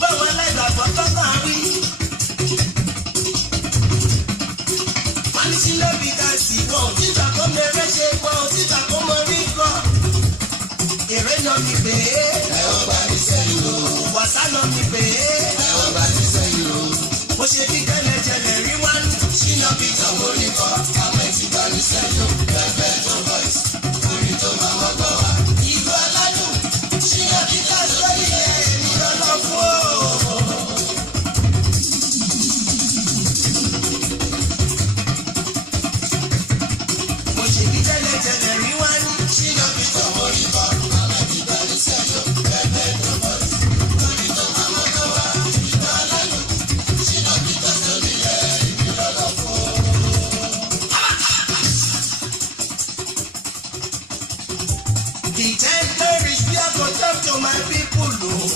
báwọn aláìgbàgbọ́ tọ́kàn rí. wọ́n ní sílẹ̀ bí ká sí wọn ò títa kó mẹ́rẹ́ ṣe wọn ò títa kó mọ rí kọ́. èrè náà mi pè é. ẹ ò bá mi sẹ́yìn o. wàsá náà mi pè é. ẹ ò bá mi sẹ́yìn o. mo ṣe bí kẹ́lẹ́jẹlẹ̀ rí wá ní. ṣínà bí tọ́wọ́ ní kọ́. àwọn ẹtì bá mi sẹ́yìn o. bẹ́ẹ̀ tó voice. orin tó máa wọ́n gbọ́ wa. ìlú aládùn. ṣínà bí ká sórí ẹ̀ èmi lọ́nà fún o. mo ṣe bí kẹ́lẹ́jẹlẹ̀ rí wá ní. ṣínà bí tọ́wọ́ ní kọ́. àwọn ẹtì bá mi sẹ́yìn o. bẹ́ẹ̀ tó voice. orin tó máa wọ́n gbọ́ wa. ìlú aládùn. ṣínà bí ká sórí ẹ̀ èmi lọ́nà fún o. The temporary fear go talk to my people, oh.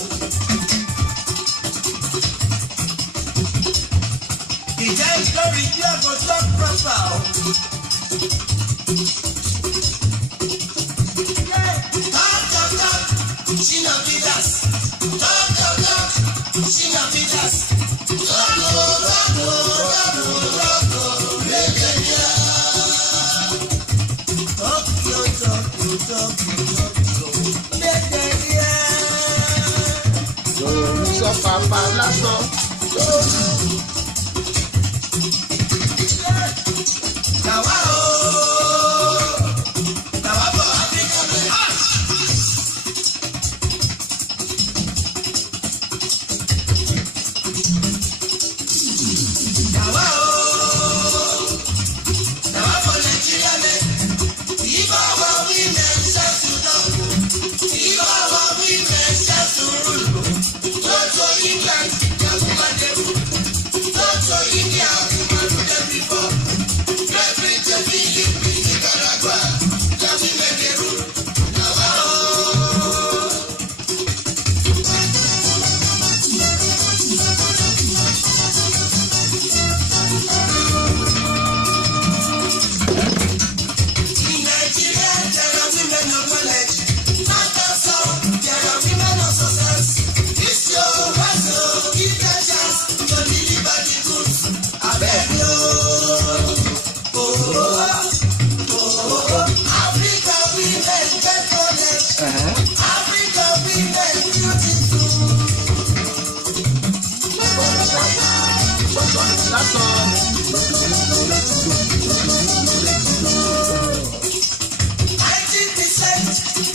The temporary fear go talk proper, oh. Talk, Shina Peters. Talk, Shina Peters. Talk, sọ pàpà lásán. Tàwa o, tàwa bọ̀ Áfíríkà rẹ̀. Tàwa o, tàwa bọ̀ Nàìjíríà rẹ̀. Ìbá wa women ṣẹ́tù lọ́wọ́. Ìbá wa women ṣẹ́tù rúlù. Go to England, Yakumadebu. Go to India, Yakumadebu before. Every day we live in Nicaragua, Yakumadebu. In Nigeria, there are women of knowledge. Not also, there are women of success. It's your right to give them chance to deliver the goods. I beg you. Africa women get knowledge. Africa women beautiful.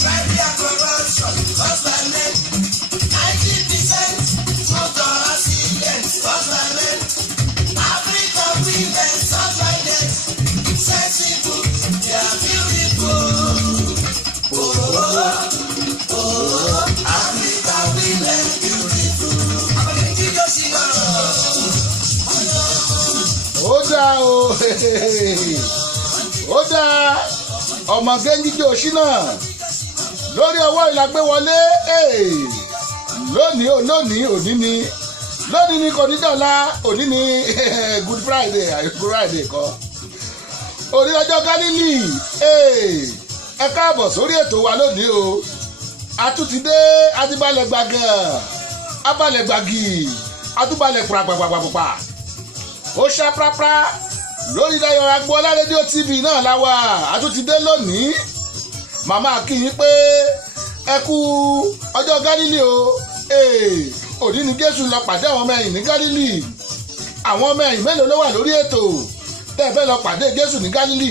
Right corruption caused by men. 90% of the accidents caused by men. African women suffer by death. Sensible, they are beautiful. African women beautiful. Ó dáa o, ó dáa ọmọ gẹ́ńjíjó ṣínà lórí ọwọ́ ìlàgbé wọlé lónìí òní ni kò ní dọ̀la òní ni good friday kọ́ òní ọjọ́ Gálílì ẹ káàbọ̀ sórí ètò wa lónìí o àtúntìdé àtìbalẹ̀ gbàgàn abalẹ̀ gbàgì àtúbalẹ̀ pàpàpàpàpà ó ṣá prápra lórí Dayọ̀ Agboola rédíò tv náà láwà àtúntìdé lónìí màmá kí yín pé ẹ kú ọjọ́ Gálílì o òní ni Jésù lọ pàdé àwọn ọmọ ẹ̀yìn ní Gálílì àwọn ọmọ ẹ̀yìn mélòó ló wà lórí ètò tẹ́ ẹ fẹ́ lọ pàdé Jésù ní Gálílì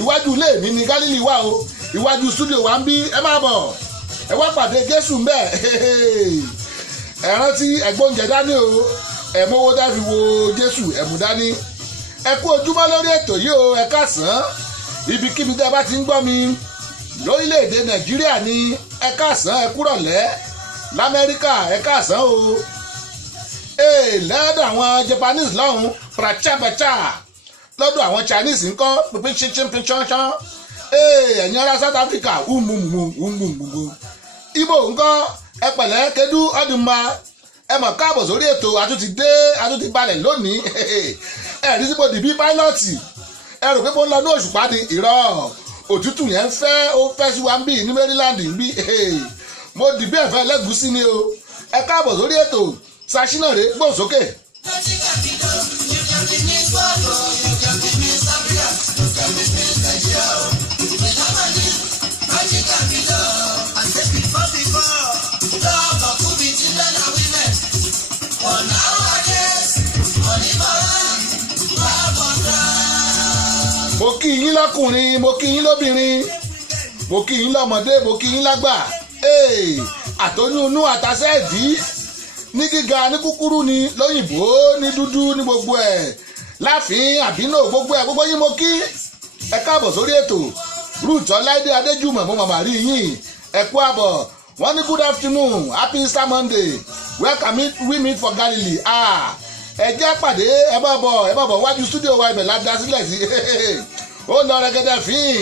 iwájú ilé mi ní Gálílì wà o iwájú stúdíò wa ń bí ẹ máa bọ̀ ẹ wá pàdé Jésù ń bẹ̀ ẹ rántí ẹgbóúnjẹ dání o ẹ mówó dá fi wo Jésù ẹ mú dání ẹ kú ojúmọ́ lórí ètò yìí o ẹ káàsán ibikíbi tẹ́ bá ti ń gbọ́ mi lórílẹ̀‐èdè Nàìjíríà ní ẹ káàsán ẹ kúrọ̀lẹ́ l'Amẹ́ríkà ẹ káàsán o lọ́dọ̀ àwọn Japanese lọ́hùn prachabacha lọ́dọ̀ àwọn Chinese ńkọ́ pípín ṣinṣin ẹ̀yin ará South Africa Igbo ńkọ́ ẹ pẹ̀lẹ́ kedu ọdúnmá ẹ mọ̀ káàbọ̀ sórí ètò àtúntì balẹ̀ lónìí ẹ̀rí sí mo dìbí pílọ́ọ̀tì ẹ rò pé mo ń lọ ní òṣùpá ní irọ́ òtútù yẹn ń fẹ́ ó fẹ́ sí wa ń bí ní Maryland ń bí mo dìbí ẹ̀fẹ́ lẹ́gùsí ni o ẹ káàbọ̀ sórí ètò Ṣàṣínà rèé gbọ́n sókè. Mo kí yín lọ́kùnrin, mo kí yín lóbìnrin, mo kí yín lọ́mọdé, mo kí yín lágbà. Àtọ́núnú àtàṣẹ́ ìdí ní gíga ní kúkúrú ni lóyìnbó ní dúdú ní gbogbo ẹ̀ láàfin àbínú gbogbo yín mo kí. Ẹ káàbọ̀ sórí ètò Ruth Ọláìdé Adéjùmọ̀ mo màmá rí yín. Ẹ kú àbọ̀ wọ́n ní good afternoon, happy Easter Monday, where can we meet for Galilee? Ẹ jẹ́ pàdé ẹ bá bọ̀ wájú stúdíò wa ibẹ̀ ládá sílẹ̀ sí ó lọ rẹ́gẹ́dẹ́ fín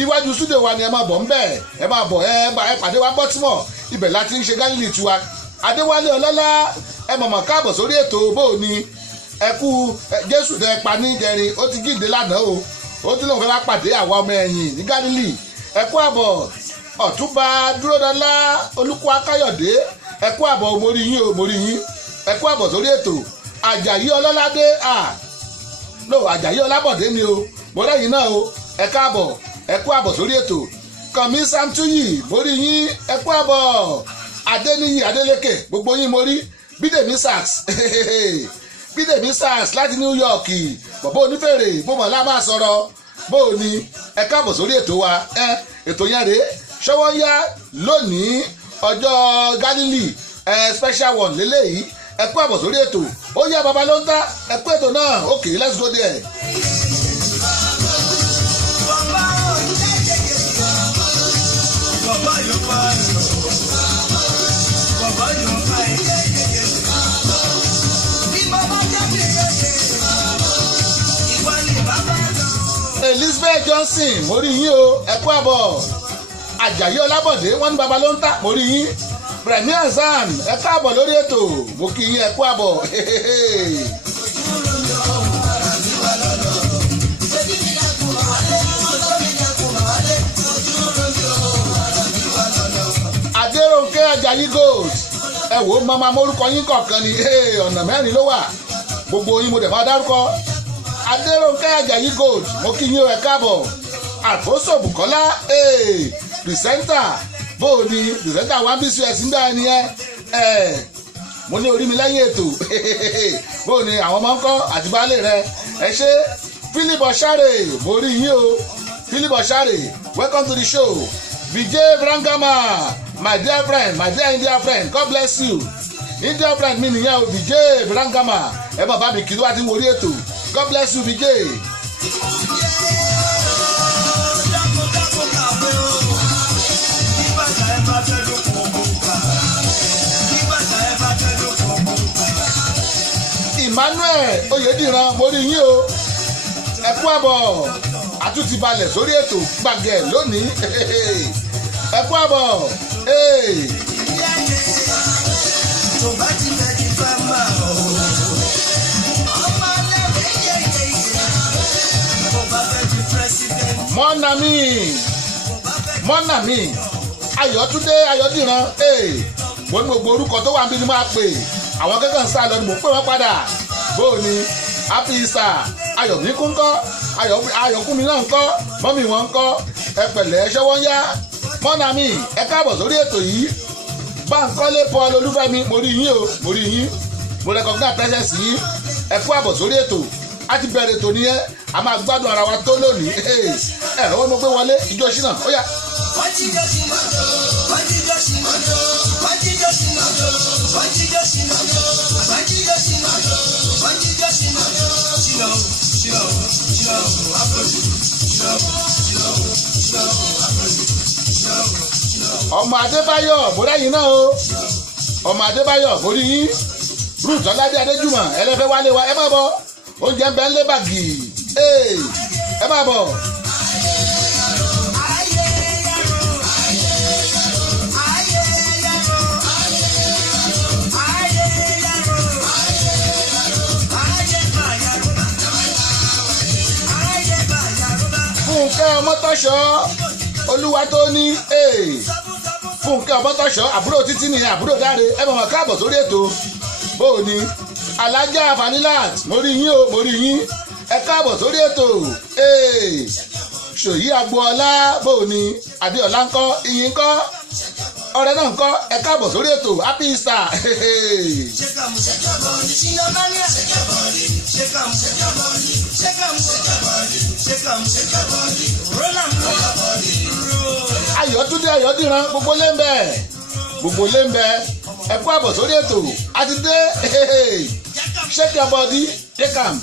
iwájú stúdíò wa ni ẹ máa bọ̀ ń bẹ̀ ẹ máa bọ̀ ẹ pàdé wa Baltimore ibẹ̀ láti ń ṣe Galilee tiwa. Adéwálé Ọlọ́lá ẹ mọ̀mọ́ káàbọ̀ sórí ètò bó ni ẹ kú Jésù tẹ pa ní ìjẹrin ó ti jíǹde lánàá ó ti lóun fẹ́ wá pàdé àwa ọmọ ẹ̀yìn ní Galilee. Ẹ kú àbọ̀ Ọ̀túnba Dúródọlá Olúkọ́ Akáyọ̀dé ẹ kú àbọ̀ mórí yín ẹ kú àbọ̀ sórí ètò Àjàyí Ọlọ́ládé Àjàyí Ọlábọ̀dé ni o mo rẹ́yìn náà o ẹ káàbọ̀ ẹ kú àbọ̀ sórí ètò Kànmí Samtuyi mórí yín ẹ kú àbọ̀ Adéníyì Adélékè gbogbo yín mórí Bídèmí Sachs láti New York bọ̀bọ̀ onífèrè bọ́mọ̀lá máa sọ̀rọ̀ bó o ní ẹ káàbọ̀ sórí ètò wa ètò yẹn rèé ṣọwọ́ yá lónìí ọjọ́ Galilee special one lélẹ́yìí ẹ kú àbọ̀ sórí ètò ó yá baba ló ń ta ẹ kú ètò náà okay let's go there. Elizabeth Johnson mo rí yín o ẹ kú àbọ̀ Àjàyí Ọlábọ̀dé wọ́n ní baba ló ń ta mo rí yín Bremi Azan ẹ káàbọ̀ lórí ètò mo kí yín ẹ kú àbọ̀. Adérónkẹ́ Àjàyí Gold ẹ wò ó mama mórúkọ yín kọ̀ọ̀kan ni ọ̀nà mẹ́rin ló wà gbogbo yín mo dẹ̀ máa dárúkọ. Adérónkẹ́ Àjàyí Gold mo kí yín ẹ káàbọ̀. Àfóso Bùkọ́lá pìrìsẹ́ńtà bóò ni pìrìsẹ́ńtà wa bí sí ẹ̀sìn dáa ni mo ní orí mi lẹ́yìn ètò bóò ni àwọn ọmọ ń kọ́ àti baálé rẹ ẹ ṣe. Philip Oshare mo rí yín o Philip Oshare welcome to the show. Vijay Vrangama my dear friend my dear India friend God bless you. India friend mi nìyẹn o Vijay Vrangama ẹ bàbá mi kìlú àti mo rí ètò God bless you Vijay. Emmanuel Oyediran mo rí yín o ẹ kú àbọ̀ àtúntì balẹ̀ sórí ètò gbàgẹ̀ lónìí ẹ kú àbọ̀. Mọ́nàmí Ayọ̀túndé Ayọ̀dìran mo ní gbogbo orúkọ tó wà níbi ni máa pè àwọn kẹ́kẹ́ ń sá lọ ni mò ń pè wọ́n padà bóò ni happy Easter Ayọ̀mí kún kọ́ Ayọ̀kúnmi náà ń kọ́ mọ́mì wọn ń kọ́ ẹ pẹ̀lẹ́ ṣọwọ́ ń yá. Mọ́nàmí ẹ káàbọ̀ sórí ètò yìí Bánkọ́lé Paul Olúfẹ́mi mo rí yín o mo rí yín mo recognize presence yín ẹ kú àbọ̀ sórí ètò a ti bẹ̀rẹ̀ ètò nìyẹn a máa gbádùn ara wa tó lónìí ẹ̀rọ wọn mo gbé wọlé ìjọ ṣínà ó yá. Ọmọ Adébáyọ̀ mo dáyìn náà o ọmọ Adébáyọ̀ mo rí yín Ruth Ọláìdé Adéjùmọ̀ ẹlẹ́fẹ́ wálé wa ẹ má bọ̀ oúnjẹ ń bẹ ń lé bàgì ẹ má bọ̀. Fúnkẹ́ Ọmọ́tọ́ṣọ́ Olúwatóní Fúnkẹ́ Ọmọ́tọ́ṣọ́ àbúrò títí nìyẹn àbúrò Dáre ẹ mọ̀ káàbọ̀ sórí ètò bóò ni Alájà Fanilat mo rí yín o mo rí yín ẹ káàbọ̀ sórí ètò Ṣòyí Agboola bóò ni Adéọlá ńkọ́ Iyìn ńkọ́ ọ̀rẹ́ náà ńkọ́ ẹ káàbọ̀ sórí ètò Happy Easter. Ayọ̀túndé Ayọ̀dìran gbogbo lé ń bẹ ẹ kú àbọ̀ sórí ètò a ti dé shake your body take am.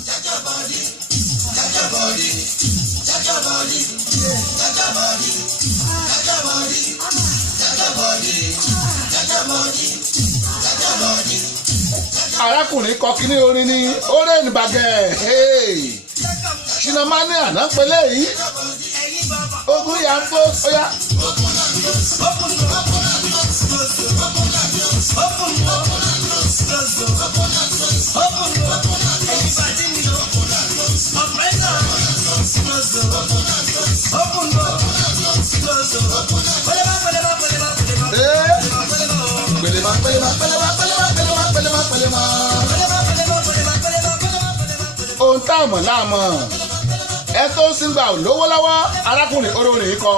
Arákùnrin kọ kíní orin ní oren bàgẹ́ Ṣínàmánì àná pẹ̀lẹ́ yìí ogun yà ń fò óyá. Ohun tá a mọ̀ láàmọ̀ ẹ tó ń sìngbà lówó lọ́wọ́ arákùnrin olórin kọ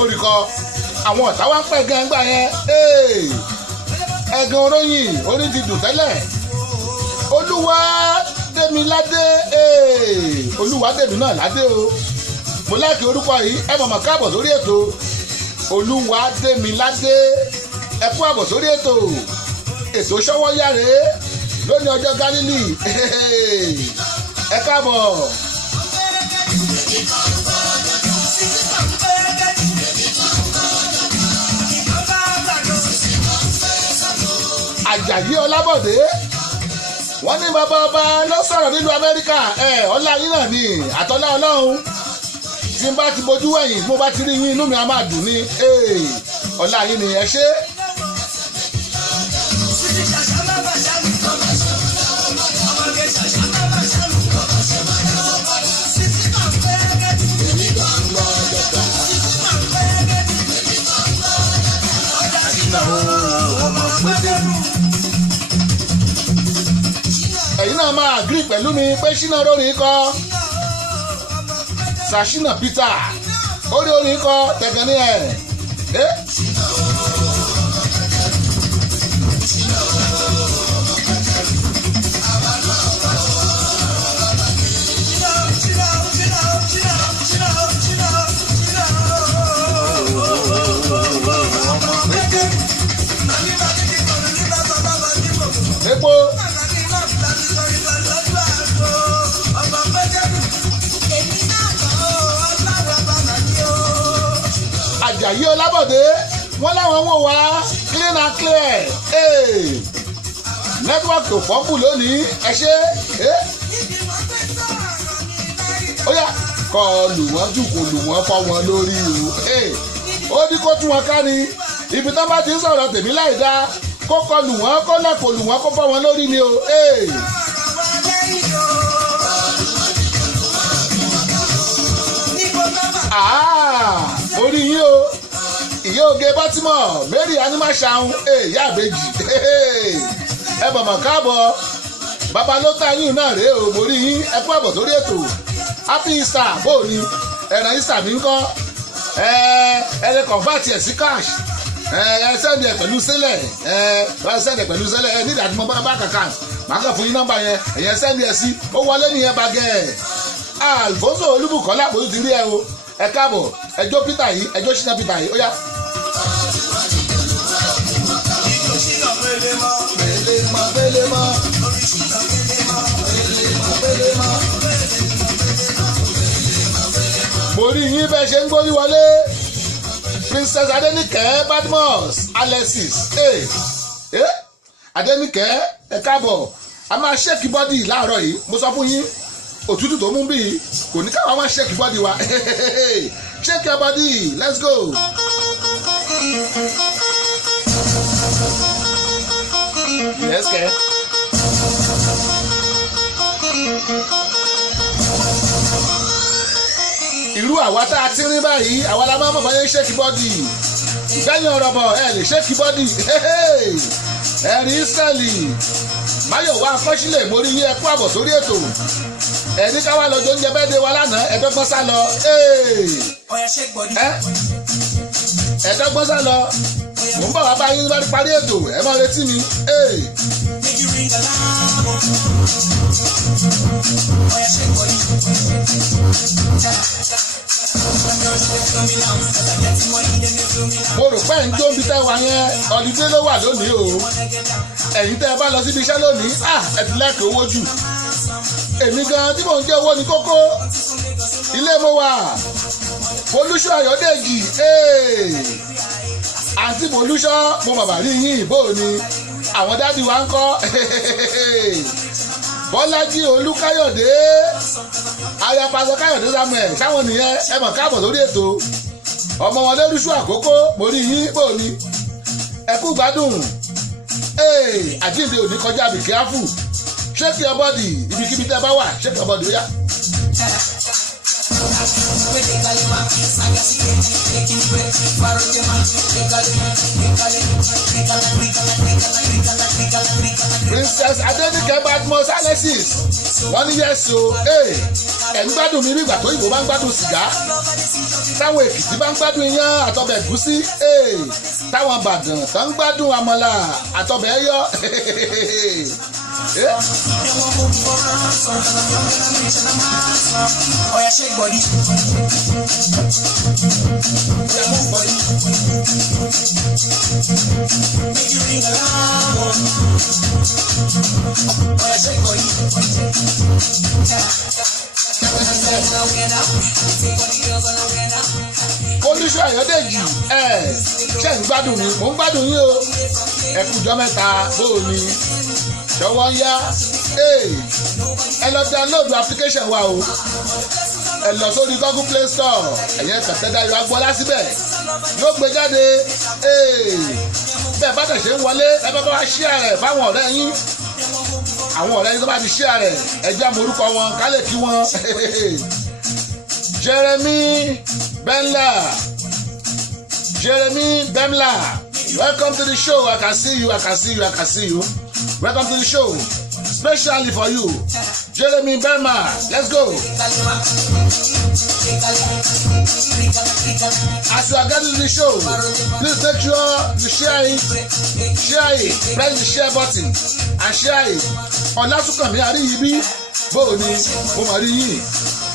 oríkọ àwọn ọ̀tá wa ń pẹ́ gan gbà yẹn ẹ̀gàn oróyìn orí ti dùn tẹ́lẹ̀ Olúwadémiládé Olúwadémi náà ládé o mo láìkí orúkọ yìí ẹ mọ̀mọ́ káàbọ̀ sórí ètò Olúwadémiládé ẹ kú àbọ̀ sórí ètò ṣọwọ́ yáre lónìí ọjọ́ Gálílì ẹ káàbọ̀. Àjàyí Ọlábọ̀dé wọ́n ní bàbá ọba ló sọ̀rọ̀ nílùú Amẹ́ríkà ọlá yín náà ni àtọ́lá Ọlọ́run tí n bá ti bojú wẹ̀yìn mo bá ti rí yín inú mi á máa dùn ní ọlá yín ni ẹ ṣé. Ẹ̀yin náà máa agree pẹ̀lú mi pé Ṣínà orin kọ Ṣàṣínà Peter orin kọ tẹ̀gàn ní ẹ̀. Epo Àjàyí Ọlábọ̀dé wọ́n láwọn wò wá clean and clear network tó fọ́nbù lónìí ẹ ṣé ó yá kọ lù wọ́n jù kò lù wọ́n fọ́ wọn lórí o ó ní kó tún wọn ká ní ibi tó bá ti ń sọ̀rọ̀ tèmi láì dá kó kọ lù wọ́n kó lẹ́kọ̀ọ́ lù wọ́n kó fọ́ wọn lórí ni o. Orí yín o ìyá oge Baltimore Mary animal ṣàwọn ìyá àbèjì ẹ bọ̀mọ̀ káàbọ̀ bàbá ló ta yín náà rèé o mo rí yín ẹ kú àbọ̀ sórí ètò Happy Easter bó o ní ẹ̀ràn Easter mi ń kọ́ ẹ lè convert ẹ̀ sí cash ẹ sẹ́ndì ẹ̀ pẹ̀lú sílẹ̀ ẹ sẹ́ndì ẹ̀ pẹ̀lú sílẹ̀ ẹ nídàá tí mo bá kàkà màá kàn fún yín nọ́mbà yẹn ẹ̀yẹ sẹ́ndì ẹ̀ sí ó wọlé nìyẹn bàgẹ́ Alfonso Olúbùkọ́lá àbójú ti rí ẹ o ẹ káàbọ̀ ẹjọ́ Peter yìí ẹjọ́ Ṣínà Peter yìí ó yá. mo rí yín bẹ́ẹ̀ ṣe ń gbórí wọlé Princess Adenike Badmus Alexis Adenike ẹ káàbọ̀ a máa ṣẹ́ẹ̀kì bọ́dì láàárọ̀ yìí mo sọ fún yín òtútù tó mú bí kò ní káwọn máa ṣẹ́ẹ̀kì bọ́dì wa shake your body let's go. yes kẹ́. irú àwa tá a ti rí báyìí àwa la máa mọ̀ báyẹn ṣẹ́ẹ̀kì bọ́dì gbẹ̀yìn ọ̀rọ̀ bọ̀ ẹ lè ṣe kí bọ́dì ẹ̀rí Ísírẹ́lì Máyọ̀wá Akọ́ṣílẹ̀ mo rí yín ẹ kú àbọ̀ sórí ètò ẹni káwá lọ́jọ́ oúnjẹ bẹ́ẹ̀ dé wa lánàá ẹ̀ẹ́dọ́gbọ́n sá lọ ẹ̀ẹ́dọ́gbọ́n sá lọ mò ń bọ̀ wá bá yín bá parí ètò ẹ̀ máa retí mi. mo rò pé ń jó ibi tẹ́ wa yẹn ọ̀dídé ló wà lónìí o ẹ̀yin tẹ́ ẹ bá lọ síbi iṣẹ́ lónìí ẹ ti lẹ́ẹ̀kì owó jù èmi gan tí mò ń jẹ́ owó ní kókó ilé mo wà Folúṣọ́ Ayọ̀dèjì àǹtí Folúṣọ́ mo bàbá rí yín ìbò ni àwọn dádì wa ń kọ́ Bọ́lájí Olúkáyọ̀dé ayapasọ Káyọ̀dé Samuel sáwọn nìyẹn ẹ mọ̀ káàbọ̀ sórí ètò ọmọ wọn lórúṣù àkókò mo rí yín ìbò ni ẹ kú gbádùn àjíǹde òní kọjá be careful shake your body ibikíbi tẹ́ bá wà shake your body ó yá. Princess Adenike Badmus Alexis wọ́n ní yẹ́sì o ẹ̀ ń gbádùn mi nígbà tó ìbò bá ń gbádùn sìgá táwọn Èkìtì bá ń gbádùn iyán àtọbẹ̀ ẹ̀gúsí táwọn Ìbàdàn tó ń gbádùn àmàlà àtọbẹ̀ ẹ̀yọ́. Oya shake body. Oya move body. Make you ring around. Oya shake body. Folúṣọ́ Ayọ̀dèjì ṣe ń gbádùn mi mò ń gbádùn yín o ẹ kújọ́ mẹ́ta bóò ni ṣọwọ́ ń yá ẹ lọ download application wa o ẹ lọ sórí Google Play Store ẹ̀yẹn Pẹ̀tẹ́ Dayọ̀ Agbọ́lá síbẹ̀ yóò gbé jáde bẹ́ẹ̀ bá tẹ̀sẹ̀ ń wọlé ẹ bá bá wá share rẹ̀ fáwọn ọ̀rẹ́ yín àwọn ọ̀rẹ́ yín tó bá ti share rẹ̀ ẹ jẹ́ àmọ́ orúkọ wọn ká lè kí wọn. Jeremy Bemla, welcome to the show. I can see you. Welcome to the show, especially for you, Jeremy Bemla. Let's go. As you are getting to the show, please make sure you share it, press the share button and share it. Ọlásùnkànmí Àríyìbí bóò ni mo mọ̀ rí yín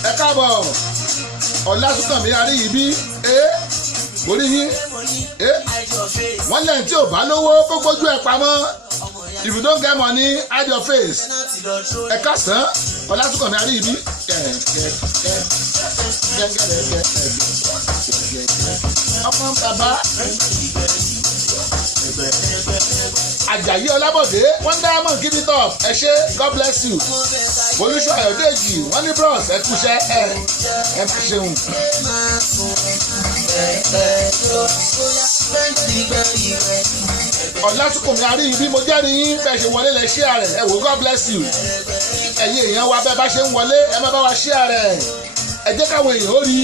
ẹ káàbọ̀ Ọlásùnkànmí Àríyìbí mo rí yín wọ́n lẹ́yìn tí ò bá lówó kó gbójú ẹ̀ pamọ́ if you don't get money hide your face ẹ kásán Ọlásùnkànmí Àríyìbí ọmọ bàbá Àjàyí Ọlábọ̀dé wọ́n Diamond keep it up ẹ ṣé God bless you Folúṣọ́ Ayọ̀dèjì wọ́n ní bros ẹ kúṣẹ́ ẹ má ṣeun. Ọlásùnkànmí Àríyìbí mo jẹ́rìí yín bẹ́ẹ̀ ṣe wọlé lẹ share rẹ̀ ẹ wò God bless you ẹ̀yin èèyàn wa bẹ́ẹ̀ bá ṣe ń wọlé ẹ má bá wa share rẹ̀ ẹ jẹ́ káwọn èèyàn ó rí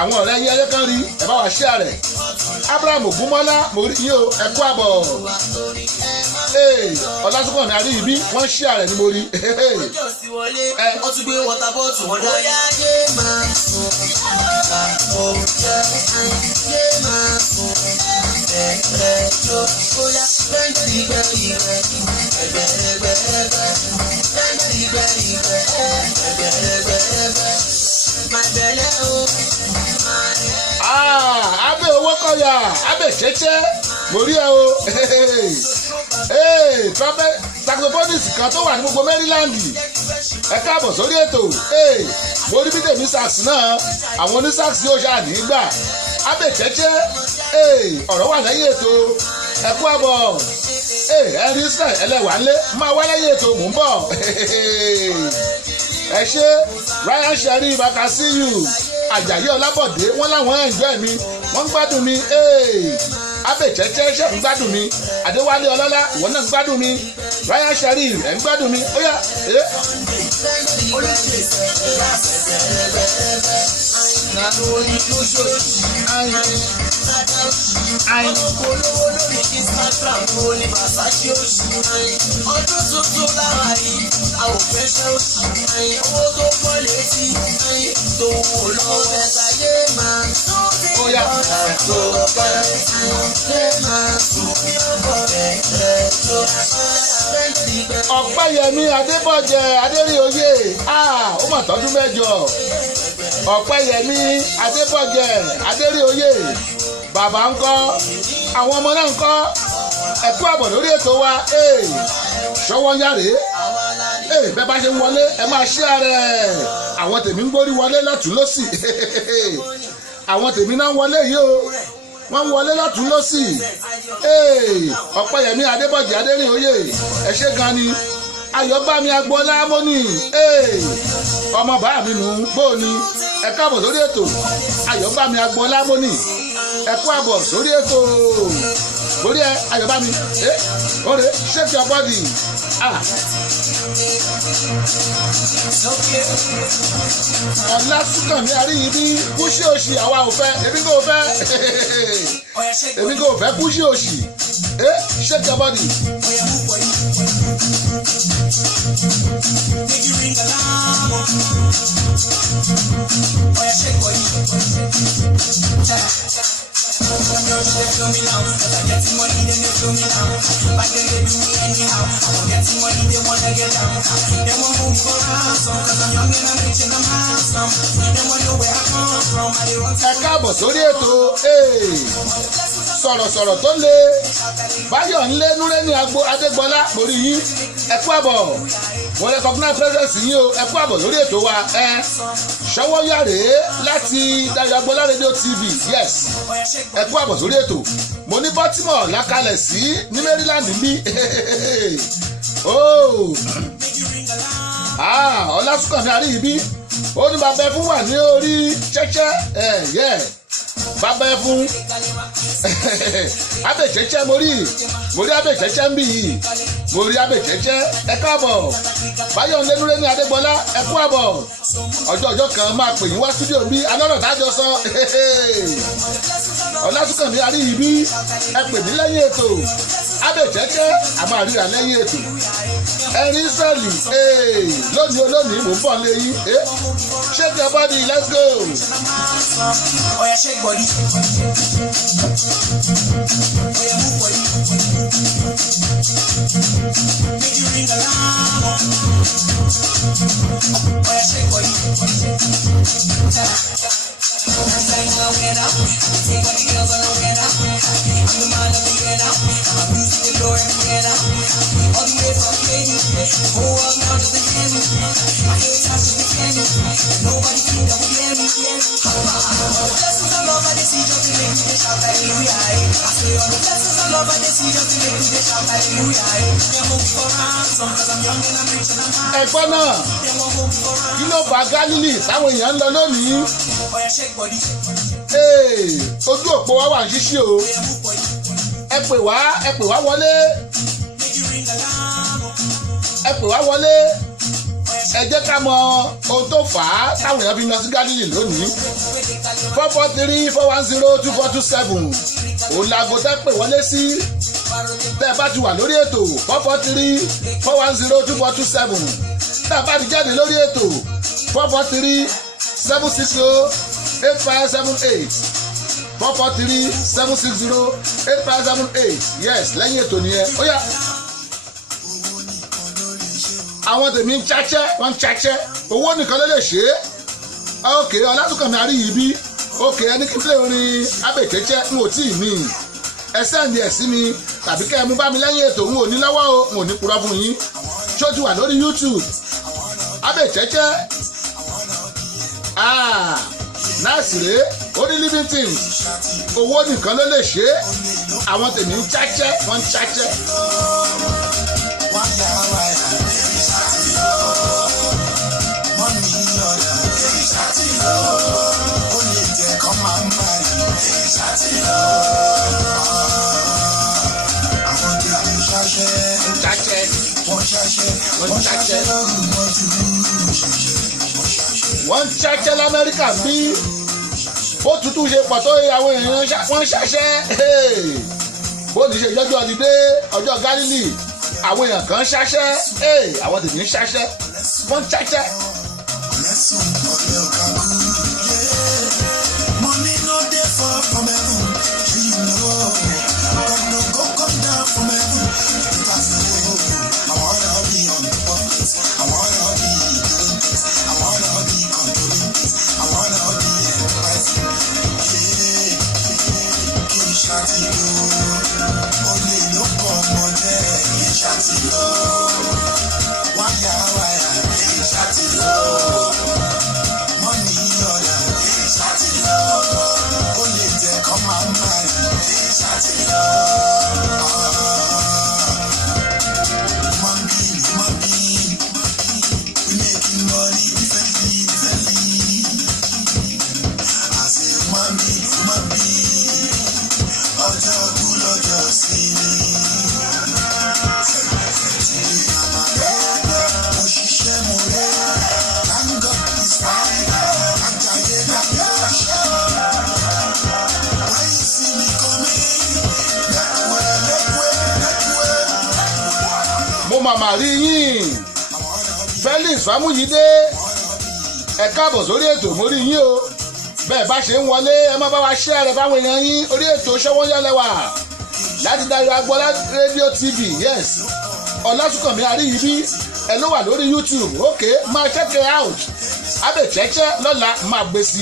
àwọn ọ̀rẹ́ yín ẹyẹ kan rí ẹ bá wa share rẹ̀ Abraham Ògúnmọ́lá mo rí yín o ẹ kú àbọ̀ Ọlásùnkànmí Àríyìbí wọ́n share rẹ̀ ni mo rí. wọ́n tún gbé wọ́tà bọ́ọ̀tù wọn dá. bóyá yé máa sùn yé máa sùn ẹ̀ẹ́dẹ́jọ́ bóyá bẹ́ńtì gbẹ̀rìgbẹ̀ ẹgbẹ̀rẹ̀gbẹ̀rẹ̀gbẹ̀ bẹ́ńtì gbẹ̀rìgbẹ̀ ẹgbẹ̀rẹ̀gbẹ̀rẹ̀gbẹ̀ máa bẹ̀rẹ̀ o. Abẹ́ owó kọ́yà abẹ́ ṣẹ́ṣẹ́ mo rí ẹ o trumpet saxophonist kan tó wà ní gbogbo Maryland ẹ káàbọ̀ sórí ètò mo rí bí tèmi sax náà àwọn onísax yóò ṣáà ní gbà abẹ́ ṣẹ́ṣẹ́ ọ̀rọ̀ wà lẹ́yìn ètò ẹ kú àbọ̀ ẹ̀rí sẹ́ ẹlẹ́wàá ńlẹ́ máa wá lẹ́yìn ètò mò ń bọ̀ ẹ ṣé Ryan Sherry I can see you Àjàyí Ọlábọ̀dé wọ́n láwọn enjoy mi wọ́n ń gbádùn mi abẹ́chẹ́chẹ́ ṣe ń gbádùn mi Adéwálé Ọlọ́lá ìwọ náà ń gbádùn mi Ryan Sherry ẹ̀ ń gbádùn mi ó yá olówó lórí Instagram ló ní Versace oṣù. ọdún tuntun lára yìí a ò fẹ́ ṣe oṣù. owó tó pọ̀ létí tó wò lọ́wọ́ ẹ̀ka yé máa tún bí ọ̀rẹ́ tó pẹ́ lé máa tún bí ọ̀rẹ́ tó Ọ̀pẹ́yẹmí Adébọ̀jẹ Adéríoyè ó mà tọ́dún mẹ́jọ. Ọ̀pẹ́yẹmí Adébọ̀jẹ Adéríoyè bàbá ńkọ́ àwọn ọmọ náà ńkọ́ ẹ kú àbọ̀ lórí ètò wa ṣọwọ́ yàrá bẹ́ẹ̀ bá ṣe ń wọlé ẹ máa ṣí ààrẹ àwọn tèmi ń gbórí wọlé lọ́tún lọ́sì àwọn tèmi náà ń wọlé yìí o wọ́n ń wọlé lọ́tún lọ́sì Ọ̀pẹ́yẹmí Adébọ̀jẹ Adéríoyè ẹ ṣé gan ni Ayọ̀bámi Agboola Mọ́nì ọmọ bàá mi nù bóòní ẹ káàbọ̀ sórí ètò Ayọ̀bámi Agboola Mọ́nì ẹ kú àbọ̀ sórí ètò lórí ẹ Ayọ̀bámi ọ̀rẹ́ shake your body Ọlásùnkànmí Àríyìnbí kúṣí òṣì àwa ò fẹ́ èmi kò fẹ́ èmi kò fẹ́ kúṣí òṣì shake your body. Make you ring alarm. Oh yeah, shake body. Some girls they feel me now, 'cause I get some money, then they feel me now. But then they do me anyhow. I won't get some money, they wanna get down. They won't move for ransom, 'cause I'm young and I'm rich and I'm handsome. They won't know where I come from. I don't want ẹ káàbọ̀ sórí ètò sọ̀rọ̀sọ̀rọ̀ tó le Báyọ̀ ńlé Núrẹ́ni Adégbọlá mórí yín ẹ kú àbọ̀ wọ́n recognize presence yín o ẹ kú àbọ̀ lórí ètò wa ṣọwọ́ yàrá láti Dayo Agboola Radio TV yes ẹ kú àbọ̀ sórí ètò mo ní Baltimore lákalẹ̀ sí ní Maryland bí Ọlásùnkànmí Àríyìnbí ó ní bàbá ẹ fún wà ní orí chẹ́chẹ́ bàbá ẹ fún abẹ́chẹ́chẹ́ mo rí abẹ́chẹ́chẹ́ ń bì yìí mo rí abẹ́chẹ́chẹ́ ẹ káàbọ̀ Báyọ̀ ńlé Núrẹ́ni Adégbọlá ẹ kú àbọ̀ ọjọ́ kan máa pè yín wá stúdíò bí alọ́rọ̀ tájọ sọ Ọlásùnkànmí Àríyìnbí ẹ pè mí lẹ́yìn ètò abẹ́chẹ́chẹ́ àmọ́ àríra lẹ́yìn ètò ẹ̀rín Ísírẹ́lì lónìí mò ń bọ̀ lẹ́yìn shake your body let's go. Oh yeah, shake body. Oh yeah, move body. Make you ring alarm. Oh yeah, shake body. I'm saying I'm winner. Take all the girls on the winner. I'm the man of the winner. I'm music the door and winner. All the way from Kenya. Oh, I'm not just a Kenya. I hate how to defend you. Nobody think that we hear me. Blessings all over the sea just to make me shout hallelujah. I say all the blessings all over the sea just to make me shout hallelujah. They won't for ransom 'cause I'm young and I'm rich and I'm high. Ẹ̀gbọ́n náà kí ló fà Gálílì táwọn èèyàn ń lọ lónìí ojú òpó wa wà ń ṣíṣí o ẹ pè wá wọlé ẹ jẹ́ ká mọ ohun tó fà á táwọn èèyàn fi lọ sí Gálílì lónìí 443-410-2427 òun laago tẹ́ pè wọlé sí tẹ́ ẹ bá ti wà lórí ètò 443-410-2427 tẹ́ ẹ bá ti jáde lórí ètò 443-760-8578 443-760-8578 yes lẹ́yìn ètò nìyẹn ó yá. Àwọn tèmi ń cháchẹ́ wọ́n ń cháchẹ́ owó nìkan ló lè ṣe é ok Ọlásùnkànmí Àríyìnbí ok ẹni kí play orin abẹ́chẹ́chẹ́ n ò tí ì ní ẹ sẹ́ǹdì ẹ̀ sí mi tàbí kẹ́ ẹ mú bá mi lẹ́yìn ètò n ò ní lọ́wọ́ o n ò ní purọ́ fún yín ṣó ti wà lórí YouTube abẹ́chẹ́chẹ́ náàsì rèé ó ní living things owó nìkan ló lè ṣe é àwọn tèmi ń cháchẹ́ wọ́n ń cháchẹ́. Wọ́n cháchẹ́ l'Amẹ́ríkà bí bó tutù ṣe pọ̀ tó àwọn èèyàn wọ́n ṣáṣẹ́ bó ní ṣe jọ́jọ́ ni dé ọjọ́ Gálílì àwọn èèyàn kan ṣáṣẹ́ àwọn tèmi ń ṣáṣẹ́ wọ́n ń ṣáṣẹ́. Money no dey fall from heaven, you know. God no go come down from heaven. I wanna be on the purpose. I wanna be doing this. I wanna be controlling this. I wanna be enterprising. Yeah, kí n ṣàtìlò. Olè ló pọ̀ mọ́ jẹ́ kí n ṣàtìlò. Wáyà kí n ṣàtìlò. Money ọ̀dà kí n ṣàtìlò. Olè jẹ́ kọ́ máa ń bá rí kí n ṣàtìlò. Màmá rí yín Felix Famuyide ẹ káàbọ̀ sórí ètò mo rí yín o bẹ́ẹ̀ bá ṣe ń wọlé ẹ má bá wa share rẹ̀ báwọn èèyàn yín orí ètò Sówónyálẹ́wà láti Dayọ̀ Agbọ́lá rédíò TV yes Ọlásùnkànmí Àríyìbí ẹ ló wà lórí YouTube ok máa check it out abẹ́chẹ́chẹ́ lọ́la máa gbé sí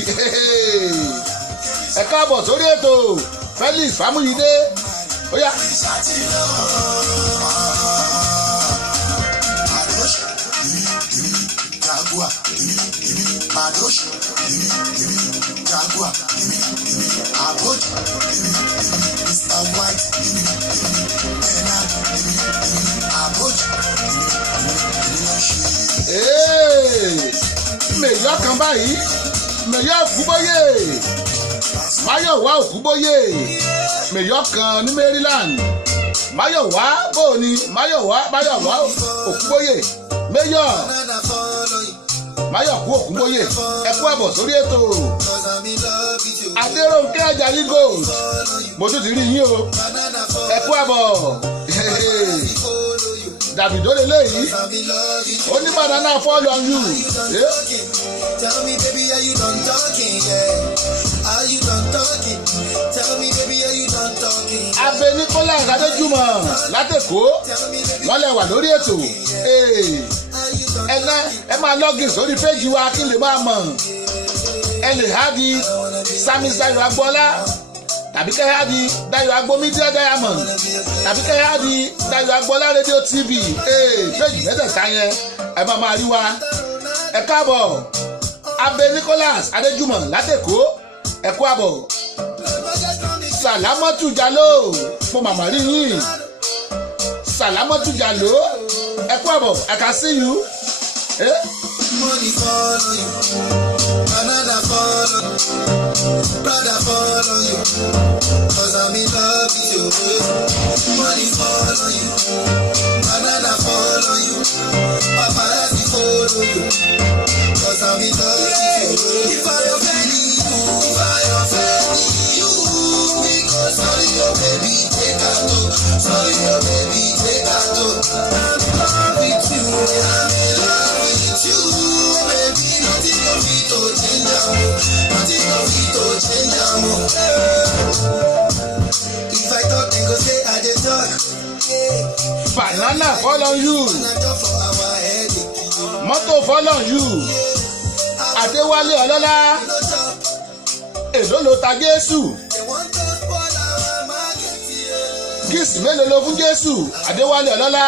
ẹ káàbọ̀ sórí ètò Felix Famuyide ó yá. Jaguar, Madosh, Jaguar, Abod, Mr. White, Bernard, Abod. Mèyọ́ kan báyìí, Mèyọ́ Òkúbóyè, Máyọ̀wá Òkúbóyè, Mèyọ́ kan ní Maryland, Máyọ̀wá bóòní, Máyọ̀wá Òkúbóyè, Mèyọ́. Máyọ̀kú Òkúbóyè ẹ kú àbọ̀ sórí ètò Adérónkẹ́ Àjàyí Gold mo tún ti rí yín o ẹ kú àbọ̀ Davido lélẹ́yìí ó ní banana fall on you. Tell me baby are you done talking yeah are you done talking tell me baby are you done talking. Abẹ Nicholas Adéjùmọ̀ látẹ̀kọ́ wọ́n lẹ wà lórí ètò ẹ máa login sórí péjì wa kí n lè máa mọ̀ ẹ lè há di Sami Dayọ̀ Agbọ́lá tàbí kẹ́ há di Dayọ̀ Agbo Media Diamond tàbí kẹ́ há di Dayọ̀ Agbọ́lá rédíò TV péjì mẹ́tẹ̀ẹ̀ta yẹn ẹ máa rí wa ẹ káàbọ̀ Abẹ Nicholas Adéjùmọ̀ látẹ̀kọ́ ẹ kú àbọ̀ Sàlámọ́tù Jaló mo màmá rí yín Sàlámọ́tù Jaló ẹ kú àbọ̀ I can see you. Money follow you, another follow you, brother follow you, cause I'm in love with you. Money follow you, another follow you, paparazzi follow you, cause I'm in love with you. If I offend you, because sorry your baby take a look, sorry your baby take a look. I'm in love with you, I'm in love with you, baby. Nothing of it to change am, nothing of it to change am. If I talk, they go say I dey talk. Banana fall on you, motor fall on you. Adéwálé Ọlọ́lá èló ló ta Jésù. Gíìsì mélòó ló fún Jésù Adéwálé Ọlọ́lá.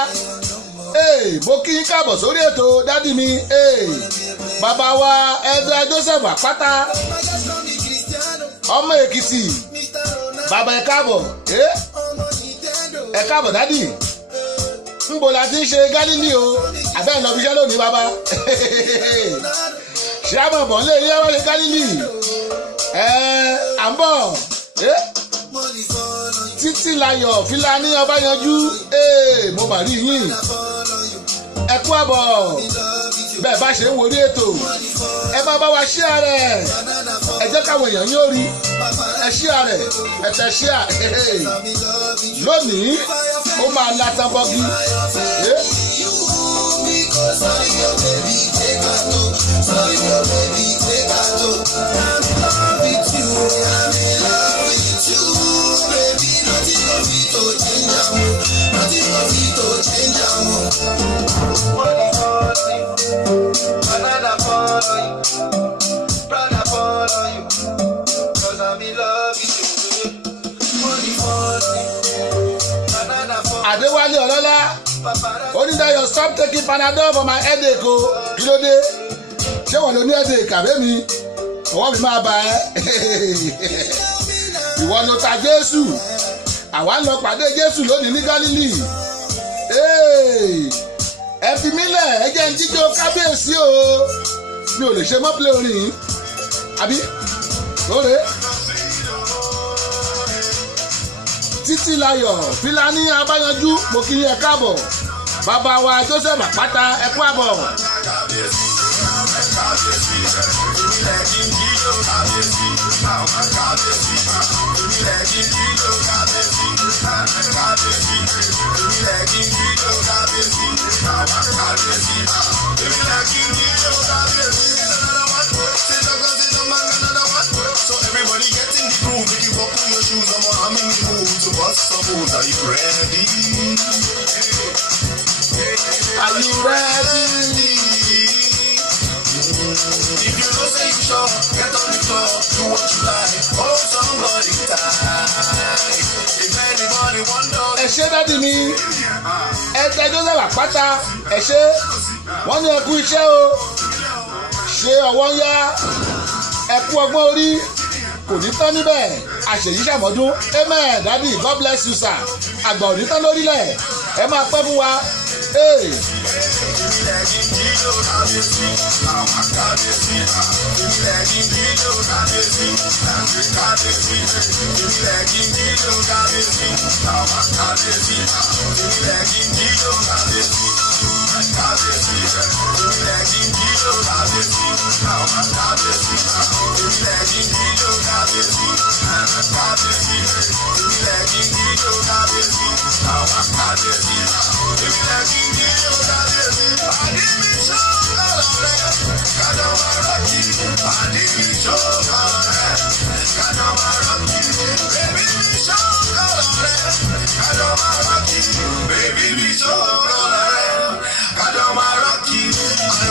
Mo kí n káàbọ̀ sórí ètò dádì mi bàbá wa Ẹ̀dá Joseph Àpáta ọmọ Èkìtì bàbá ẹ káàbọ̀ ẹ káàbọ̀ dádì ńbo la ti ń ṣe Gálílì o àbẹ́ ẹ̀ lọ fi iṣẹ́ lónìí bàbá ṣé àmọ̀ bọ̀ lé ilé wọ́n ṣe Gálílì à ń bọ̀ Títí Láyọ̀ Fílàní Ọbáyanjú mo mà rí yín ẹ kú àbọ̀ bẹ́ẹ̀ bá ṣe ń worí ètò ẹ máa bá wa share rẹ̀ ẹ jẹ́ káwọn èèyàn yóò rí ẹ share rẹ̀ ẹ tẹ share lónìí ó máa latan bọ́gí. Adéwálé Ọlọ́lá onídàáyọ̀ stop taking Panadol for my headache o kí ló dé ṣé wọ́n ló ní headache àbẹ́mi ọwọ́ mi máa bá ẹ́ ìwọ ló ta Jésù àwa ń lọ pàdé Jésù lónìí ní Gálílì ẹ fi mí lẹ̀ ẹ jẹ́ ń jíjó kábíyèsí o mi ò lè ṣe mọ́ play orin yìí àbí lóore. Títí Láyọ̀ Fílàní Abáyanjú mo kí yín ẹ káàbọ̀ bàbá wa Joseph Àpáta ẹ kú àbọ̀. So everybody get in the groove. If you buckle your shoes, I'm in the mood to bust some moves. Are you ready? Are you ready? If you don't say you sure, get on the floor, do what you like. Hold somebody tight. If anybody wonder, ẹ ṣé dádì mi ẹ tẹ Joseph Àpáta ẹ ṣé wọ́n ní ẹ kú iṣẹ́ o ṣe ọwọ́ ń yá ẹ kú ọgbọ́n orí kò ní tán níbẹ̀ àṣèyí ṣàmọ́dún amen dádì God bless you sir àgbà ò ní tán lórílẹ̀ ẹ máa pẹ́ fún wa.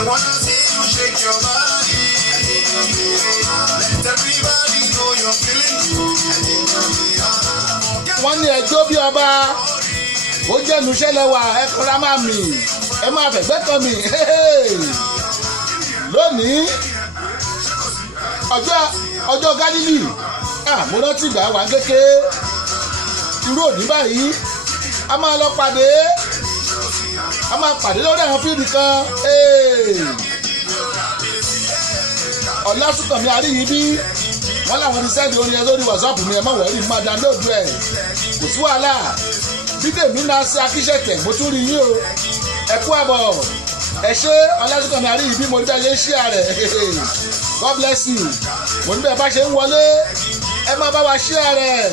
I wanna see you shake your body. Let everybody know you're feeling good. Wọ́n ní ẹjọ́ bí ọba ó jẹ́nu ṣẹlẹ̀wà ẹ kọ́ra máa mì ẹ máa fẹ̀gbẹ́ kan mì lónìí ọjọ́ Gálílì mo rántí ìgbà wà kékeré irú òní báyìí a máa lọ pàdé lórí àwọn fíìdì kan Ọlásùnkànmí Àríyìbí wọ́n làwọn ti sẹ́ẹ̀dì orin ẹ lórí WhatsApp mi ẹ má wọ̀rí máa download ẹ̀ kò sí wàhálà Bídèmí náà ṣe akíṣẹ̀tẹ̀ mo tún rí yín o ẹ kú àbọ̀ ẹ ṣé Ọlásùnkànmí Àríyìbí mo ní bẹ́ẹ̀ yé ṣíà rẹ̀ God bless you mo ní bẹ́ẹ̀ bá ṣe ń wọlé ẹ máa bá wa ṣíà rẹ̀